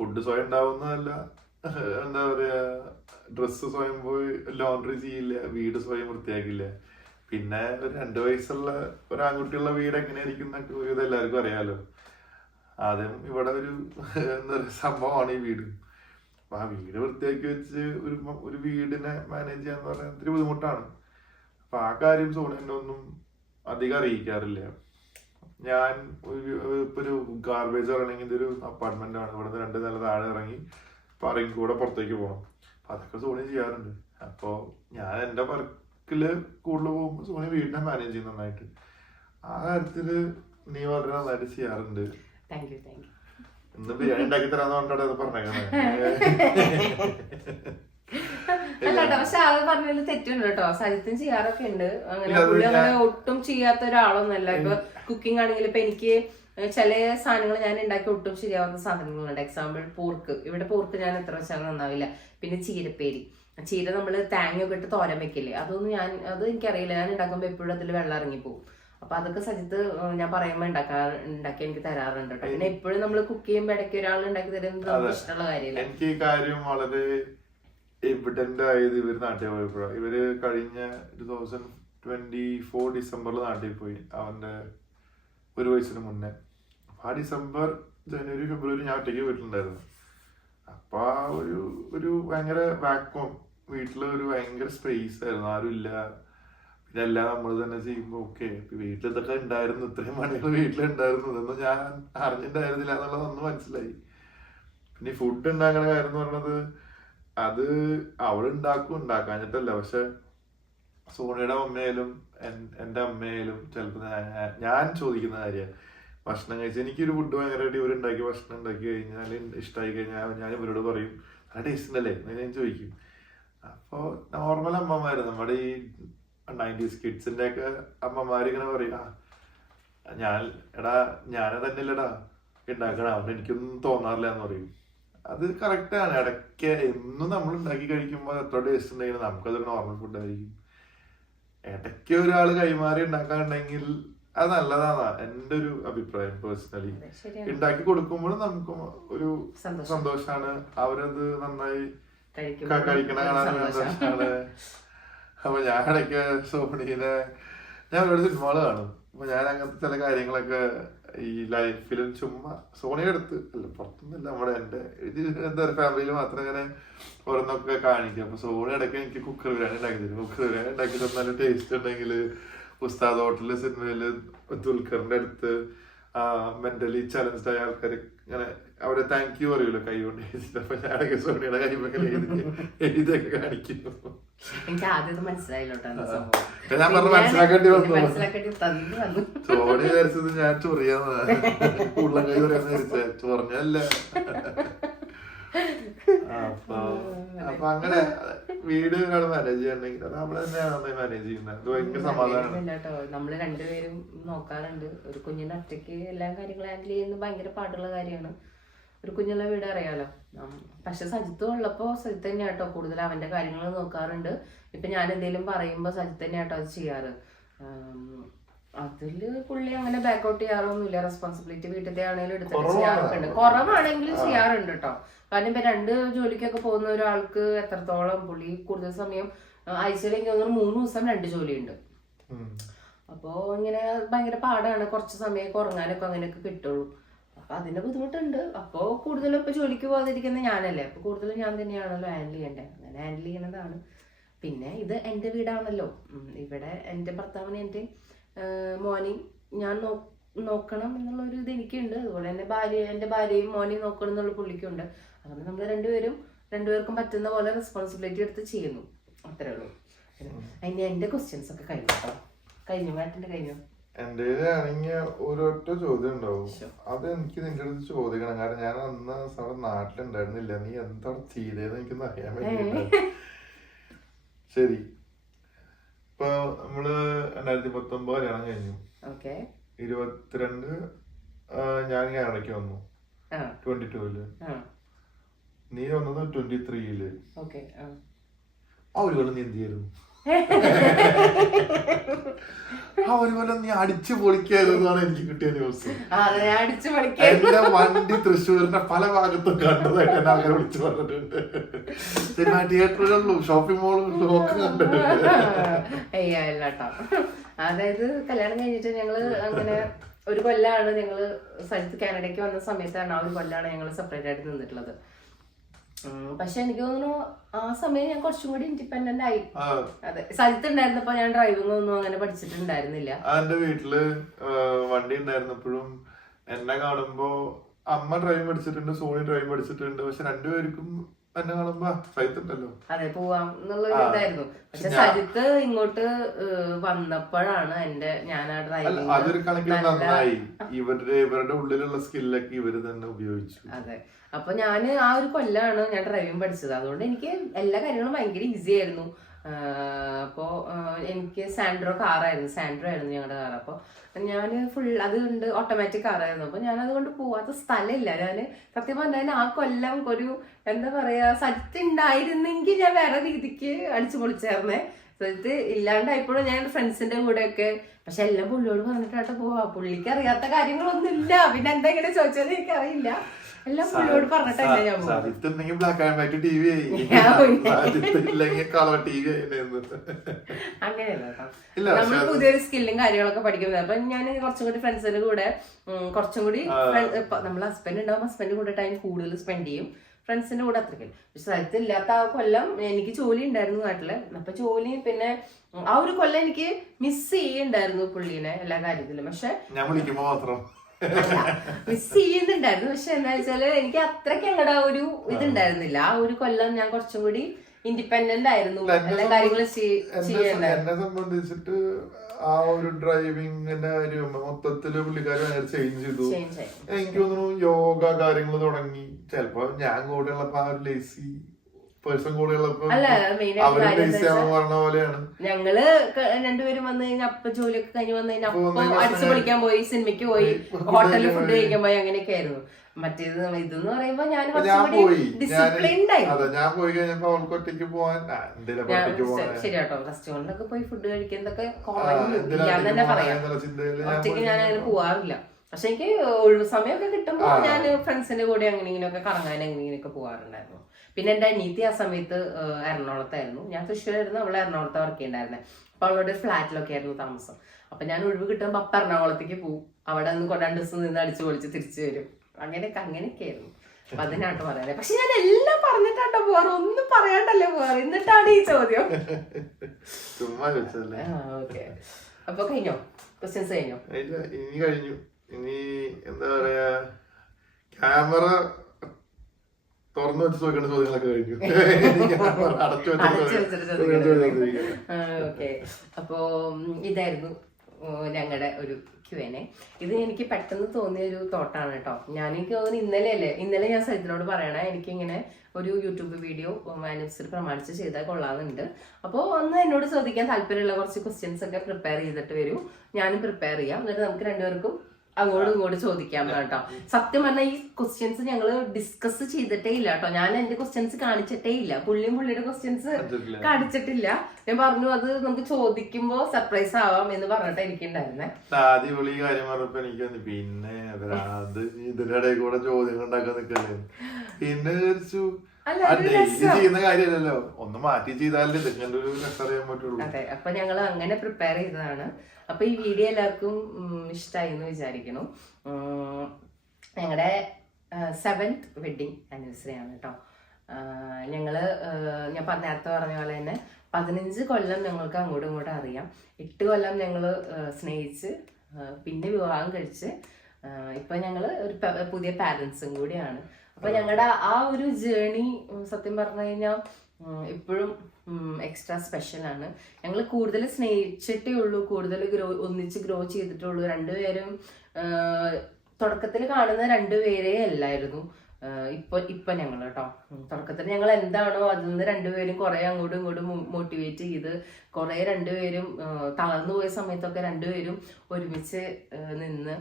ഫുഡ് സ്വയം ഉണ്ടാവുന്നതല്ല, എന്താ പറയാ, ഡ്രസ്സ് സ്വയം പോയി ലോണ്ടറി ചെയ്യില്ല, വീട് സ്വയം വൃത്തിയാക്കില്ല. പിന്നെ ഒരു 2 വയസ്സുള്ള ഒരു ആൺകുട്ടിയുള്ള വീട് എങ്ങനെയായിരിക്കും എന്നൊക്കെ ഇതെല്ലാവർക്കും അറിയാലോ. ആദ്യം ഇവിടെ ഒരു എന്താ പറയുക സംഭവമാണ് ഈ വീട്. അപ്പൊ ആ വീട് വൃത്തിയാക്കി വെച്ച് ഒരു വീടിനെ മാനേജ് ചെയ്യാന്ന് പറഞ്ഞാൽ ഒത്തിരി ബുദ്ധിമുട്ടാണ്. അപ്പൊ ആ കാര്യം സോണിനെ ഒന്നും അധികം അറിയിക്കാറില്ല. ഞാൻ ഇപ്പൊ ഒരു ഗാർബേജ് ഇറങ്ങണമെങ്കിൽ ഇതൊരു അപ്പാർട്ട്മെന്റ് ആണ്. ഇവിടുന്ന് 2 നില താഴെ ഇറങ്ങി പറയും കൂടെ പുറത്തേക്ക് പോകണം. അതൊക്കെ സോണി ചെയ്യാറുണ്ട്. അപ്പൊ ഞാൻ എന്റെ വർക്കില് കൂടുതൽ പോകുമ്പോൾ സോണി വീടിനെ മാനേജ് ചെയ്യും നന്നായിട്ട്. ആ കാര്യത്തില് നീ വളരെ നന്നായിട്ട് ചെയ്യാറുണ്ട്. ഇന്ന് ബിരിയാണി ഉണ്ടാക്കി തരാന്ന് പറഞ്ഞിട്ട് അത് പറഞ്ഞേക്കണേ. അല്ലാട്ടോ, പക്ഷെ അത് പറഞ്ഞതിൽ തെറ്റുണ്ട് കേട്ടോ. സജിത്തും ചെയ്യാറൊക്കെ ഉണ്ട്. അങ്ങനെ പുള്ളി അങ്ങനെ ഒട്ടും ചെയ്യാത്ത ഒരാളൊന്നല്ല. ഇപ്പൊ കുക്കിംഗ് ആണെങ്കിൽ ഇപ്പൊ എനിക്ക് ചില സാധനങ്ങൾ ഞാൻ ഉണ്ടാക്കി ഒട്ടും ശരിയാവാത്ത സാധനങ്ങളുണ്ട്. Example pork. ഇവിടെ പോർക്ക് ഞാൻ എത്ര വെച്ചാലും നന്നാവില്ല. പിന്നെ ചീരപ്പേരി, ചീര നമ്മൾ തേങ്ങയൊക്കെ ഇട്ട് തോരൻ വെക്കില്ലേ, അത് എനിക്കറിയില്ല. ഞാൻ ഉണ്ടാക്കുമ്പോൾ എപ്പോഴും അതിൽ വെള്ളം ഇറങ്ങിപ്പോവും. അപ്പൊ അതൊക്കെ സജിത്ത് ഞാൻ പറയുമ്പോൾ ഉണ്ടാക്കി എനിക്ക് തരാറുണ്ട് കേട്ടോ. പിന്നെ എപ്പോഴും നമ്മൾ കുക്ക് ചെയ്യുമ്പോൾ ഇടയ്ക്ക് ഒരാൾ ഉണ്ടാക്കി തരുന്നത് നമുക്ക് ഇഷ്ടമുള്ള കാര്യമില്ല. എനിക്ക് ഈ കാര്യം വളരെ എവിഡന്റ് ആയത് ഇവര് നാട്ടിൽ പോയപ്പോഴാണ്. ഇവര് കഴിഞ്ഞ 2024 ഡിസംബറിൽ നാട്ടിൽ പോയി, അവന്റെ 1 വയസ്സിന് മുന്നേ. ആ ഡിസംബർ, ജനുവരി, ഫെബ്രുവരി ഞാൻ ഒറ്റയ്ക്ക് വീട്ടിലുണ്ടായിരുന്നു. അപ്പൊ ആ ഒരു ഭയങ്കര വാക്വം, വീട്ടില് ഒരു ഭയങ്കര സ്പേസ് ആയിരുന്നു, ആരും ഇല്ല. പിന്നെ എല്ലാം നമ്മൾ തന്നെ ചെയ്യുമ്പോ ഓക്കെ, വീട്ടിൽ ഇതൊക്കെ ഉണ്ടായിരുന്നു, ഇത്രയും പണികൾ വീട്ടിലുണ്ടായിരുന്നു, ഇതൊന്നും ഞാൻ അറിഞ്ഞിട്ടുണ്ടായിരുന്നില്ല എന്നുള്ളത് അന്ന് മനസ്സിലായി. പിന്നെ ഈ ഫുഡ് ഉണ്ടാക്കുന്ന കാര്യം എന്ന് പറയുന്നത്, അത് അവൾ ഉണ്ടാക്കാഞ്ഞിട്ടല്ല. പക്ഷെ സോണിയുടെ അമ്മയായാലും എന്റെ അമ്മയായാലും ചിലപ്പോൾ ഞാൻ ചോദിക്കുന്ന കാര്യമാണ് ഭക്ഷണം കഴിച്ചാൽ. എനിക്കൊരു ഫുഡ് ഭയങ്കരമായിട്ട് ഇവരുണ്ടാക്കി ഭക്ഷണം ഉണ്ടാക്കി കഴിഞ്ഞാൽ ഇഷ്ടമായി കഴിഞ്ഞാൽ ഞാൻ ഇവരോട് പറയും നല്ല ടേസ്റ്റ് ഉണ്ടല്ലേ എന്ന് ഞാൻ ചോദിക്കും. അപ്പോൾ നോർമൽ അമ്മമാര്, നമ്മുടെ ഈ 90s കിഡ്സിന്റെ ഒക്കെ അമ്മമാര് ഇങ്ങനെ പറയും, ഞാനെ തന്നെയല്ലടാ ഉണ്ടാക്കണ, അതുകൊണ്ട് എനിക്കൊന്നും തോന്നാറില്ല എന്ന് പറയും. അത് കറക്റ്റാണ്. ഇടയ്ക്ക് എന്നും നമ്മൾ ഉണ്ടാക്കി കഴിക്കുമ്പോൾ എത്ര ടേസ്റ്റ് ഉണ്ടെങ്കിലും നമുക്കതൊരു നോർമൽ ഫുഡ് ആയിരിക്കും. ഇടയ്ക്ക് ഒരാൾ കൈമാറി ഉണ്ടാക്കാനുണ്ടെങ്കിൽ അത് നല്ലതാണ് എന്റെ ഒരു അഭിപ്രായം. പേഴ്സണലി ഉണ്ടാക്കി കൊടുക്കുമ്പോഴും നമുക്ക് ഒരു സന്തോഷാണ്, അവരത് നന്നായി കഴിക്കണ കാണാൻ സന്തോഷാണ്. അപ്പൊ ഞാൻ ഇടയ്ക്ക് സോണിനെ ഞാൻ ഒരുപാട് സിനിമകൾ കാണും. അപ്പൊ ഞാൻ അങ്ങനത്തെ ചില കാര്യങ്ങളൊക്കെ ഈ ലൈഫിലും ചുമ്മാ സോണിയുടെ അടുത്ത് അല്ല, പുറത്തൊന്നുമില്ല, നമ്മുടെ എന്റെ എന്താ പറയുക ഫാമിലിയിൽ മാത്രം ഇങ്ങനെ ഓരോന്നൊക്കെ കാണിക്കും. അപ്പൊ സോണി ഇടയ്ക്ക് എനിക്ക് കുക്കർ ബിരിയാണി ഉണ്ടാക്കി തരും. കുക്കർ ബിരിയാണി ഉണ്ടാക്കി തന്നാലും ടേസ്റ്റ് ഉണ്ടെങ്കിൽ ഉസ്താദ് ഹോട്ടലിലെ സിനിമയില് ദുൽഖറിന്റെ അടുത്ത് മെന്റലി ചലഞ്ച്ഡ് ആയ ആൾക്കാർ ഇങ്ങനെ അവരെ താങ്ക് യു പറയൂല്ലോ കൈ കൊണ്ട് എഴുതിട്ട്. അപ്പൊ ഞാനൊക്കെ സോണിയുടെ കൈമൊക്കെ എഴുതിയൊക്കെ കാണിക്കുന്നു. എനിക്ക് ആദ്യം മനസ്സിലായില്ലോട്ടോ, ഞാൻ പറഞ്ഞ മനസ്സിലാക്കേണ്ടി വന്നു. സോണി വിചാരിച്ചത് ഞാൻ ചൊറിയാന്ന്, ഉള്ളം കൈ പറയാന്ന് വിചാരിച്ച, ചൊറിഞ്ഞല്ല. അപ്പൊ അങ്ങനെ വീട് മാനേജ് ചെയ്യണമെങ്കിൽ അത് നമ്മള് തന്നെയാണ് മാനേജ് ചെയ്യുന്നത്. ഭയങ്കര സമാധാനം. നമ്മള് രണ്ടുപേരും നോക്കാറുണ്ട്. ഒരു കുഞ്ഞിന്റെ ഒറ്റയ്ക്ക് എല്ലാ കാര്യങ്ങളും ഹാൻഡിൽ ചെയ്യുന്നത് ഭയങ്കര പാടുള്ള കാര്യമാണ്. ഒരു കുഞ്ഞുള്ള വീട് അറിയാലോ. പക്ഷെ സജിത്ത് ഉള്ളപ്പോ സജിത്ത് തന്നെ കേട്ടോ കൂടുതൽ അവന്റെ കാര്യങ്ങൾ നോക്കാറുണ്ട്. ഇപ്പൊ ഞാൻ എന്തെങ്കിലും പറയുമ്പോ സജിത്ത് തന്നെ കേട്ടോ അത് ചെയ്യാറ്. അതില് പുള്ളി അങ്ങനെ ബാക്കൗട്ട് ചെയ്യാറൊന്നുമില്ല. റെസ്പോൺസിബിലിറ്റി വീട്ടിലത്തെ ആണെങ്കിലും എടുത്തിട്ട് ചെയ്യാറൊക്കെ ഉണ്ട്. കുറവാണെങ്കിലും ചെയ്യാറുണ്ട് കേട്ടോ. കാരണം ഇപ്പൊ 2 ജോലിക്കൊക്കെ പോകുന്ന ഒരാൾക്ക് എത്രത്തോളം പുള്ളി കൂടുതൽ സമയം ആഴ്ചയിൽ എനിക്ക് തോന്നുന്നു 3 ദിവസം 2 ജോലിയുണ്ട്. അപ്പോ ഇങ്ങനെ ഭയങ്കര പാടാണ്. കുറച്ച് സമയമൊക്കെ ഉറങ്ങാനൊക്കെ അങ്ങനെയൊക്കെ കിട്ടുള്ളൂ. അപ്പൊ അതിന്റെ ബുദ്ധിമുട്ടുണ്ട്. അപ്പോ കൂടുതലും ഇപ്പൊ ജോലിക്ക് പോകാതിരിക്കുന്ന ഞാനല്ലേ, അപ്പൊ കൂടുതലും ഞാൻ തന്നെയാണല്ലോ ഹാൻഡിൽ ചെയ്യണ്ടേ. അങ്ങനെ ഹാൻഡിൽ ചെയ്യണതാണ്. പിന്നെ ഇത് എന്റെ വീടാണല്ലോ. ഇവിടെ എന്റെ ഭർത്താവിനെ എന്റെ മോനെയും ഞാൻ നോക്കണം എന്നുള്ള ഒരു ഇത് എനിക്കുണ്ട്. അതുപോലെ തന്നെ എന്റെ ഭാര്യയും മോനെയും നോക്കണം എന്നുള്ള പുള്ളിക്കുണ്ട്. അതുകൊണ്ട് നമ്മൾ രണ്ടുപേർക്കും പറ്റുന്ന പോലെ റെസ്പോൺസിബിലിറ്റി എടുത്ത് ചെയ്യുന്നു. അത്രേ ഉള്ളൂ. അതിന് എന്റെ ക്വസ്റ്റ്യൻസ് ഒക്കെ കഴിഞ്ഞു മാറ്റിന്റെ കഴിഞ്ഞു. എന്റെ ആണെങ്കിൽ ഒരൊറ്റ ചോദ്യം ഉണ്ടാവും. അത് എനിക്ക് നിന്റെ അടുത്ത് ചോദിക്കണം. കാരണം ഞാൻ അന്ന് അവിടെ നാട്ടിലുണ്ടായിരുന്നില്ല. നീ എന്താ ചെയ്തതെന്ന് എനിക്കൊന്ന് അറിയാൻ വേണ്ടിട്ട്. ശരി, ഇപ്പൊ നമ്മള് 2019 കല്യാണം കഴിഞ്ഞു. 22 ഞാൻ കാനഡയ്ക്ക് വന്നു 22-ല്. നീ വന്നത് 23-ല്. ആ ഒരു കൊല്ലം നീ എന്ത് ചെയ്യായിരുന്നു? ആ ഒരു കൊല്ലം നീ അടിച്ചു പൊളിക്കായിരുന്നാണ് എനിക്ക് കിട്ടിയ ന്യൂസ്. എന്റെ വണ്ടി തൃശ്ശൂരിന്റെ പല ഭാഗത്തും കണ്ടതായിട്ട് എന്നെ ആൾക്കാർ വിളിച്ചു പറഞ്ഞിട്ടുണ്ട്. സിനിമ തിയേറ്ററുകളിലും ഷോപ്പിംഗ് മോളുകളിലും ഒക്കെ കണ്ടിട്ടുണ്ട്. അതായത് കല്യാണം കഴിഞ്ഞിട്ട് ഞങ്ങള് അങ്ങനെ ഒരു കൊല്ലാണ് ഞങ്ങള് സജിത്ത് കാനഡയ്ക്ക് വന്ന സമയത്താണ് ആ ഒരു കൊല്ലാണ് ഞങ്ങൾ സെപ്പറേറ്റ് ആയിട്ട് നിന്നിട്ടുള്ളത്. പക്ഷെ എനിക്ക് തോന്നുന്നു ആ സമയം ഞാൻ കുറച്ചും കൂടി ഇൻഡിപെൻഡന്റ് ആയി. അതെ, സജിത്ത് ഉണ്ടായിരുന്നപ്പോ ഞാൻ ഡ്രൈവിംഗ് ഒന്നും അങ്ങനെ പഠിച്ചിട്ടുണ്ടായിരുന്നില്ല. എന്റെ വീട്ടില് വണ്ടി ഉണ്ടായിരുന്നപ്പോഴും എന്നെ കാണുമ്പോ അമ്മ ഡ്രൈവിംഗ് പഠിച്ചിട്ടുണ്ട്, സോണി ഡ്രൈവിംഗ് പഠിച്ചിട്ടുണ്ട്. പക്ഷെ രണ്ടുപേർക്കും എന്നെ കാണുമ്പോ സജിത്തുണ്ടല്ലോ, അതെ പോവാം എന്നുള്ള ഇതായിരുന്നു. പക്ഷെ സജിത്ത് ഇങ്ങോട്ട് വന്നപ്പോഴാണ് ഞാൻ ആ ഡ്രൈവിംഗ് അതൊരു കണക്കിന് നന്നായി. ഇവരുടെ ഉള്ളിലുള്ള സ്കില്ലൊക്കെ ഇവര് തന്നെ ഉപയോഗിച്ചു. അതെ, അപ്പൊ ഞാൻ ആ ഒരു കൊല്ലാണ് ഞാൻ ഡ്രൈവിംഗ് പഠിച്ചത്. അതുകൊണ്ട് എനിക്ക് എല്ലാ കാര്യങ്ങളും ഭയങ്കര ഈസി ആയിരുന്നു. അപ്പോൾ എനിക്ക് സാൻഡ്രോ ആയിരുന്നു ഞങ്ങളുടെ കാർ. അപ്പോൾ ഞാൻ ഫുൾ അതുകൊണ്ട് ഓട്ടോമാറ്റിക് കാറായിരുന്നു. അപ്പോൾ ഞാൻ അതുകൊണ്ട് പോവാത്ത സ്ഥലമില്ല. ഞാൻ സത്യം പറഞ്ഞാൽ ആ കൊല്ലം ഒരു എന്താ പറയാ സത്യം ഉണ്ടായിരുന്നെങ്കിൽ ഞാൻ വേറെ രീതിക്ക് അടിച്ചു പൊളിച്ചായിരുന്നേ. ഇത് ഇല്ലാണ്ടായപ്പോഴും ഞാൻ ഫ്രണ്ട്സിന്റെ കൂടെ ഒക്കെ, പക്ഷെ എല്ലാം പുള്ളിയോട് പറഞ്ഞിട്ടായിട്ട് പോവാ. പുള്ളിക്ക് അറിയാത്ത കാര്യങ്ങളൊന്നും ഇല്ല. പിന്നെ എന്താ ഇങ്ങനെ ചോദിച്ചത് എനിക്കറിയില്ല. എല്ലാം പുള്ളിയോട് പറഞ്ഞിട്ടല്ല ഞാൻ അങ്ങനെയല്ല കേട്ടോ. നമ്മൾ പുതിയൊരു സ്കില്ലും കാര്യങ്ങളൊക്കെ പഠിക്കുന്നത്. അപ്പൊ ഞാൻ കുറച്ചും കൂടി ഫ്രണ്ട്സിന്റെ കൂടെ കുറച്ചും കൂടി നമ്മളെ ഹസ്ബൻഡ് ഉണ്ടാവും, ഹസ്ബൻഡിന്റെ കൂടെ ടൈം കൂടുതൽ സ്പെൻഡ് ചെയ്യും, ഫ്രണ്ട്സിന്റെ കൂടെ അത്രയ്ക്ക്. പക്ഷെ സ്ഥലത്തില്ലാത്ത ആ കൊല്ലം എനിക്ക് ജോലി ഉണ്ടായിരുന്നു നാട്ടില്. അപ്പൊ ജോലി പിന്നെ ആ ഒരു കൊല്ലം എനിക്ക് മിസ് ചെയ്യുന്നുണ്ടായിരുന്നു പുള്ളീനെ എല്ലാ കാര്യത്തിലും. പക്ഷെ മിസ് ചെയ്യുന്നുണ്ടായിരുന്നു. പക്ഷെ എന്താ വെച്ചാല് എനിക്ക് അത്രയ്ക്ക് അങ്ങടെ ഒരു ഇതുണ്ടായിരുന്നില്ല. ആ ഒരു കൊല്ലം ഞാൻ കുറച്ചും കൂടി ഇൻഡിപെൻഡന്റ് ആയിരുന്നു, എല്ലാ കാര്യങ്ങളും എന്നെ സംബന്ധിച്ചിട്ട് ആ ഒരു ഡ്രൈവിംഗിന്റെ കാര്യം മൊത്തത്തില് പുള്ളിക്കാരൻ ചേഞ്ച് ചെയ്തു. എനിക്ക് തോന്നുന്നു യോഗ കാര്യങ്ങൾ തുടങ്ങി. ചിലപ്പോ ഞാൻ കൂടെയുള്ളപ്പോ ആ ഒരു ലേസി പേഴ്സൺ കൂടെയുള്ളപ്പോ അവര് ലേസി ആവാൻ പറഞ്ഞ പോലെയാണ്. ഞങ്ങള് രണ്ടുപേരും വന്നു കഴിഞ്ഞാൽ അപ്പൊ ജോലിയൊക്കെ കഴിഞ്ഞ് വന്നു കഴിഞ്ഞാൽ അപ്പൊ അടിച്ചു പൊളിക്കാൻ പോയി, സിനിമയ്ക്ക് പോയി, ഹോട്ടലിൽ ഫുഡ് കഴിക്കാൻ പോയി, അങ്ങനെയൊക്കെ ആയിരുന്നു. മറ്റേത് ഇതെന്ന് പറയുമ്പോ ഞാൻ ഡിസിപ്ലിൻഡ് ആയി. ഞാൻ പോയി കഴിഞ്ഞപ്പോ അവൾക്ക് ഒറ്റയ്ക്ക് പോവാൻ ശരിയാട്ടോ. റെസ്റ്റോറന്റിലൊക്കെ പോയി ഫുഡ് കഴിക്കുന്നതൊക്കെ കുറഞ്ഞു തന്നെ പറയാം. ഒറ്റയ്ക്ക് ഞാൻ അങ്ങനെ പോവാറില്ല. പക്ഷെ എനിക്ക് ഒഴിവ് സമയമൊക്കെ കിട്ടുമ്പോ ഞാൻ ഫ്രണ്ട്സിന്റെ കൂടെ അങ്ങനെ ഇങ്ങനെയൊക്കെ കറങ്ങാൻ എങ്ങനെയൊക്കെ പോവാറുണ്ടായിരുന്നു. പിന്നെ എന്റെ അനീതി ആ സമയത്ത് എറണാകുളത്തായിരുന്നു. ഞാൻ തൃശ്ശൂരായിരുന്നു, അവളെ എറണാകുളത്ത് വർക്ക് ചെയ്യണ്ടായിരുന്നെ. അപ്പൊ അവളുടെ ഫ്ലാറ്റിലൊക്കെ ആയിരുന്നു താമസം. അപ്പൊ ഞാൻ ഒഴിവ് കിട്ടുമ്പോ അപ്പൊ എറണാകുളത്തേക്ക് പോകും. അവിടെ നിന്ന് 2 ദിവസം നിന്ന് അടിച്ചു പൊളിച്ച് തിരിച്ചു വരും. അങ്ങനെയൊക്കെ ആയിരുന്നു. അപ്പൊ അതിനാട്ടോ പറയാറ്. പക്ഷെ ഞാൻ എല്ലാം പറഞ്ഞിട്ടാട്ടോ പോവാറ്, ഒന്നും പറയാണ്ടല്ലേ പോവാറ്. എന്നിട്ടാണ് ഈ ചോദ്യം. ഓക്കെ, അപ്പൊ കഴിഞ്ഞോ? ക്വസ്റ്റ്യൻസ് കഴിഞ്ഞോ? ഇനി കഴിഞ്ഞു. ഇനി എന്താ പറയാ, ക്യാമറ തുറന്നു വെച്ച് നോക്കേണ്ട ചോദ്യങ്ങളൊക്കെ കഴിഞ്ഞു. ഓക്കെ, അപ്പോ ഇതായിരുന്നു ഞങ്ങളുടെ ഒരു Q&A. ഇത് എനിക്ക് പെട്ടെന്ന് തോന്നിയ ഒരു തോട്ടാണ് കേട്ടോ. എനിക്ക് തോന്നുന്നു ഇന്നലെ ഞാൻ സജിത്തിനോട് പറയണേ എനിക്കിങ്ങനെ ഒരു യൂട്യൂബ് വീഡിയോ ആനിവേഴ്സറി പ്രമാണിച്ച് ചെയ്താൽ കൊള്ളാമെന്നുണ്ട്. അപ്പോൾ ഒന്ന് എന്നോട് ചോദിക്കാൻ താല്പര്യമുള്ള കുറച്ച് ക്വസ്റ്റ്യൻസ് ഒക്കെ പ്രിപ്പയർ ചെയ്തിട്ട് വരൂ, ഞാനും പ്രിപ്പയർ ചെയ്യാം. എന്നിട്ട് നമുക്ക് രണ്ടുപേർക്കും അങ്ങോട്ടും ഇങ്ങോട്ട് ചോദിക്കാം കേട്ടോ. സത്യം പറഞ്ഞാൽ ഈ ക്വസ്റ്റ്യൻസ് ഞങ്ങള് ഡിസ്കസ് ചെയ്തിട്ടേ ഇല്ല കേട്ടോ. ഞാൻ എന്റെ ക്വസ്റ്റ്യൻസ് കാണിച്ചിട്ടേ ഇല്ല, പുള്ളിയുടെ ക്വസ്റ്റ്യൻസ് കാണിച്ചിട്ടില്ല. ഞാൻ പറഞ്ഞു അത് നമുക്ക് ചോദിക്കുമ്പോ സർപ്രൈസ് ആവാം എന്ന് പറഞ്ഞിട്ട് എനിക്കുണ്ടായിരുന്നേ. ആദ്യം ഈ കാര്യം പറഞ്ഞപ്പോ എനിക്ക് പിന്നെ ഇതിന്റെ ഇടയിൽ കൂടെ ചോദ്യങ്ങൾ ഉണ്ടാക്കാൻ നിൽക്കല്ലേ. പിന്നെ വിചാരിച്ചു ചെയ്യുന്ന കാര്യമല്ലല്ലോ, ഒന്ന് മാറ്റി ചെയ്താലേ ഇതിന്റെ ഒരു അറിയാൻ പറ്റുള്ളൂ. അതെ, അപ്പൊ ഞങ്ങൾ അങ്ങനെ പ്രിപ്പയർ ചെയ്തതാണ്. അപ്പൊ ഈ വീഡിയോ എല്ലാവർക്കും ഇഷ്ടമായി എന്ന് വിചാരിക്കുന്നു. ഞങ്ങളുടെ 7th വെഡിങ് ആനിവേഴ്സറി ആണ് കേട്ടോ. ഞങ്ങള് ഞാൻ നേരത്തെ പറഞ്ഞ പോലെ തന്നെ 15 കൊല്ലം ഞങ്ങൾക്ക് അങ്ങോട്ടും ഇങ്ങോട്ടും അറിയാം. 8 കൊല്ലം ഞങ്ങള് സ്നേഹിച്ച് പിന്നെ വിവാഹം കഴിച്ച് ഇപ്പൊ ഞങ്ങള് ഒരു പുതിയ പാരന്റ്സും കൂടിയാണ്. അപ്പൊ ഞങ്ങളുടെ ആ ഒരു ജേർണി സത്യം പറഞ്ഞു കഴിഞ്ഞാൽ ഇപ്പോഴും എക്സ്ട്രാ സ്പെഷ്യലാണ്. ഞങ്ങൾ കൂടുതൽ സ്നേഹിച്ചിട്ടേ ഉള്ളൂ, കൂടുതൽ ഒന്നിച്ച് ഗ്രോ ചെയ്തിട്ടേ ഉള്ളൂ. രണ്ടുപേരും തുടക്കത്തിൽ കാണുന്ന രണ്ടുപേരേ അല്ലായിരുന്നു. ഇപ്പൊ ഞങ്ങൾ കേട്ടോ, തുടക്കത്തിൽ ഞങ്ങൾ എന്താണോ അതിൽ നിന്ന് രണ്ടുപേരും കുറെ അങ്ങോട്ടും ഇങ്ങോട്ടും മോട്ടിവേറ്റ് ചെയ്ത് കുറെ രണ്ടുപേരും തളർന്നു പോയ സമയത്തൊക്കെ രണ്ടുപേരും ഒരുമിച്ച് നിന്ന്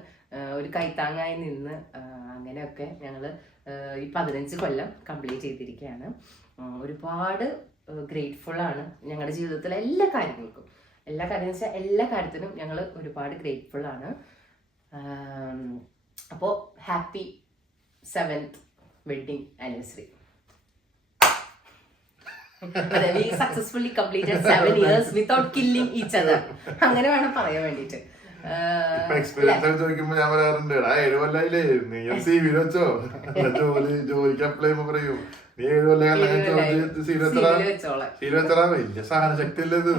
ഒരു കൈത്താങ്ങായി നിന്ന് അങ്ങനെയൊക്കെ ഞങ്ങൾ ഈ 15 കൊല്ലം കംപ്ലീറ്റ് ചെയ്തിരിക്കുകയാണ്. ഒരുപാട് ഗ്രേറ്റ്ഫുൾ ആണ് ഞങ്ങളുടെ ജീവിതത്തിലെ എല്ലാ കാര്യങ്ങൾക്കും. എല്ലാ കാര്യത്തിനും ഞങ്ങൾ ഒരുപാട് ഗ്രേറ്റ്ഫുൾ ആണ്. അപ്പോൾ happy 7th wedding anniversary. We successfully completed 7 years without killing each other. അങ്ങനെ വേണം പറയാൻ വേണ്ടിട്ട്. എക്സ്പീരിയൻസ് ചോദിക്കുമ്പോ ഞാൻ പറയാറുണ്ട്, 7 കൊല്ലായില്ലേ നീ CV വെച്ചോ, ജോലിക്ക് അപ്ലൈ ചെയ്യുമ്പോ പറയൂ നീ 7 കൊല്ലം ശീലവെച്ചറാ, വലിയ സഹനശക്തി അല്ലത്.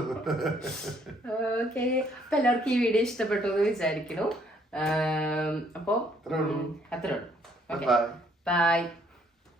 ഓക്കെ, അപ്പൊ എല്ലാവർക്കും ഈ വീഡിയോ ഇഷ്ടപ്പെട്ടു എന്ന് വിചാരിക്കുന്നു. അപ്പൊ അത്രേ ഉള്ളൂ. Okay, by.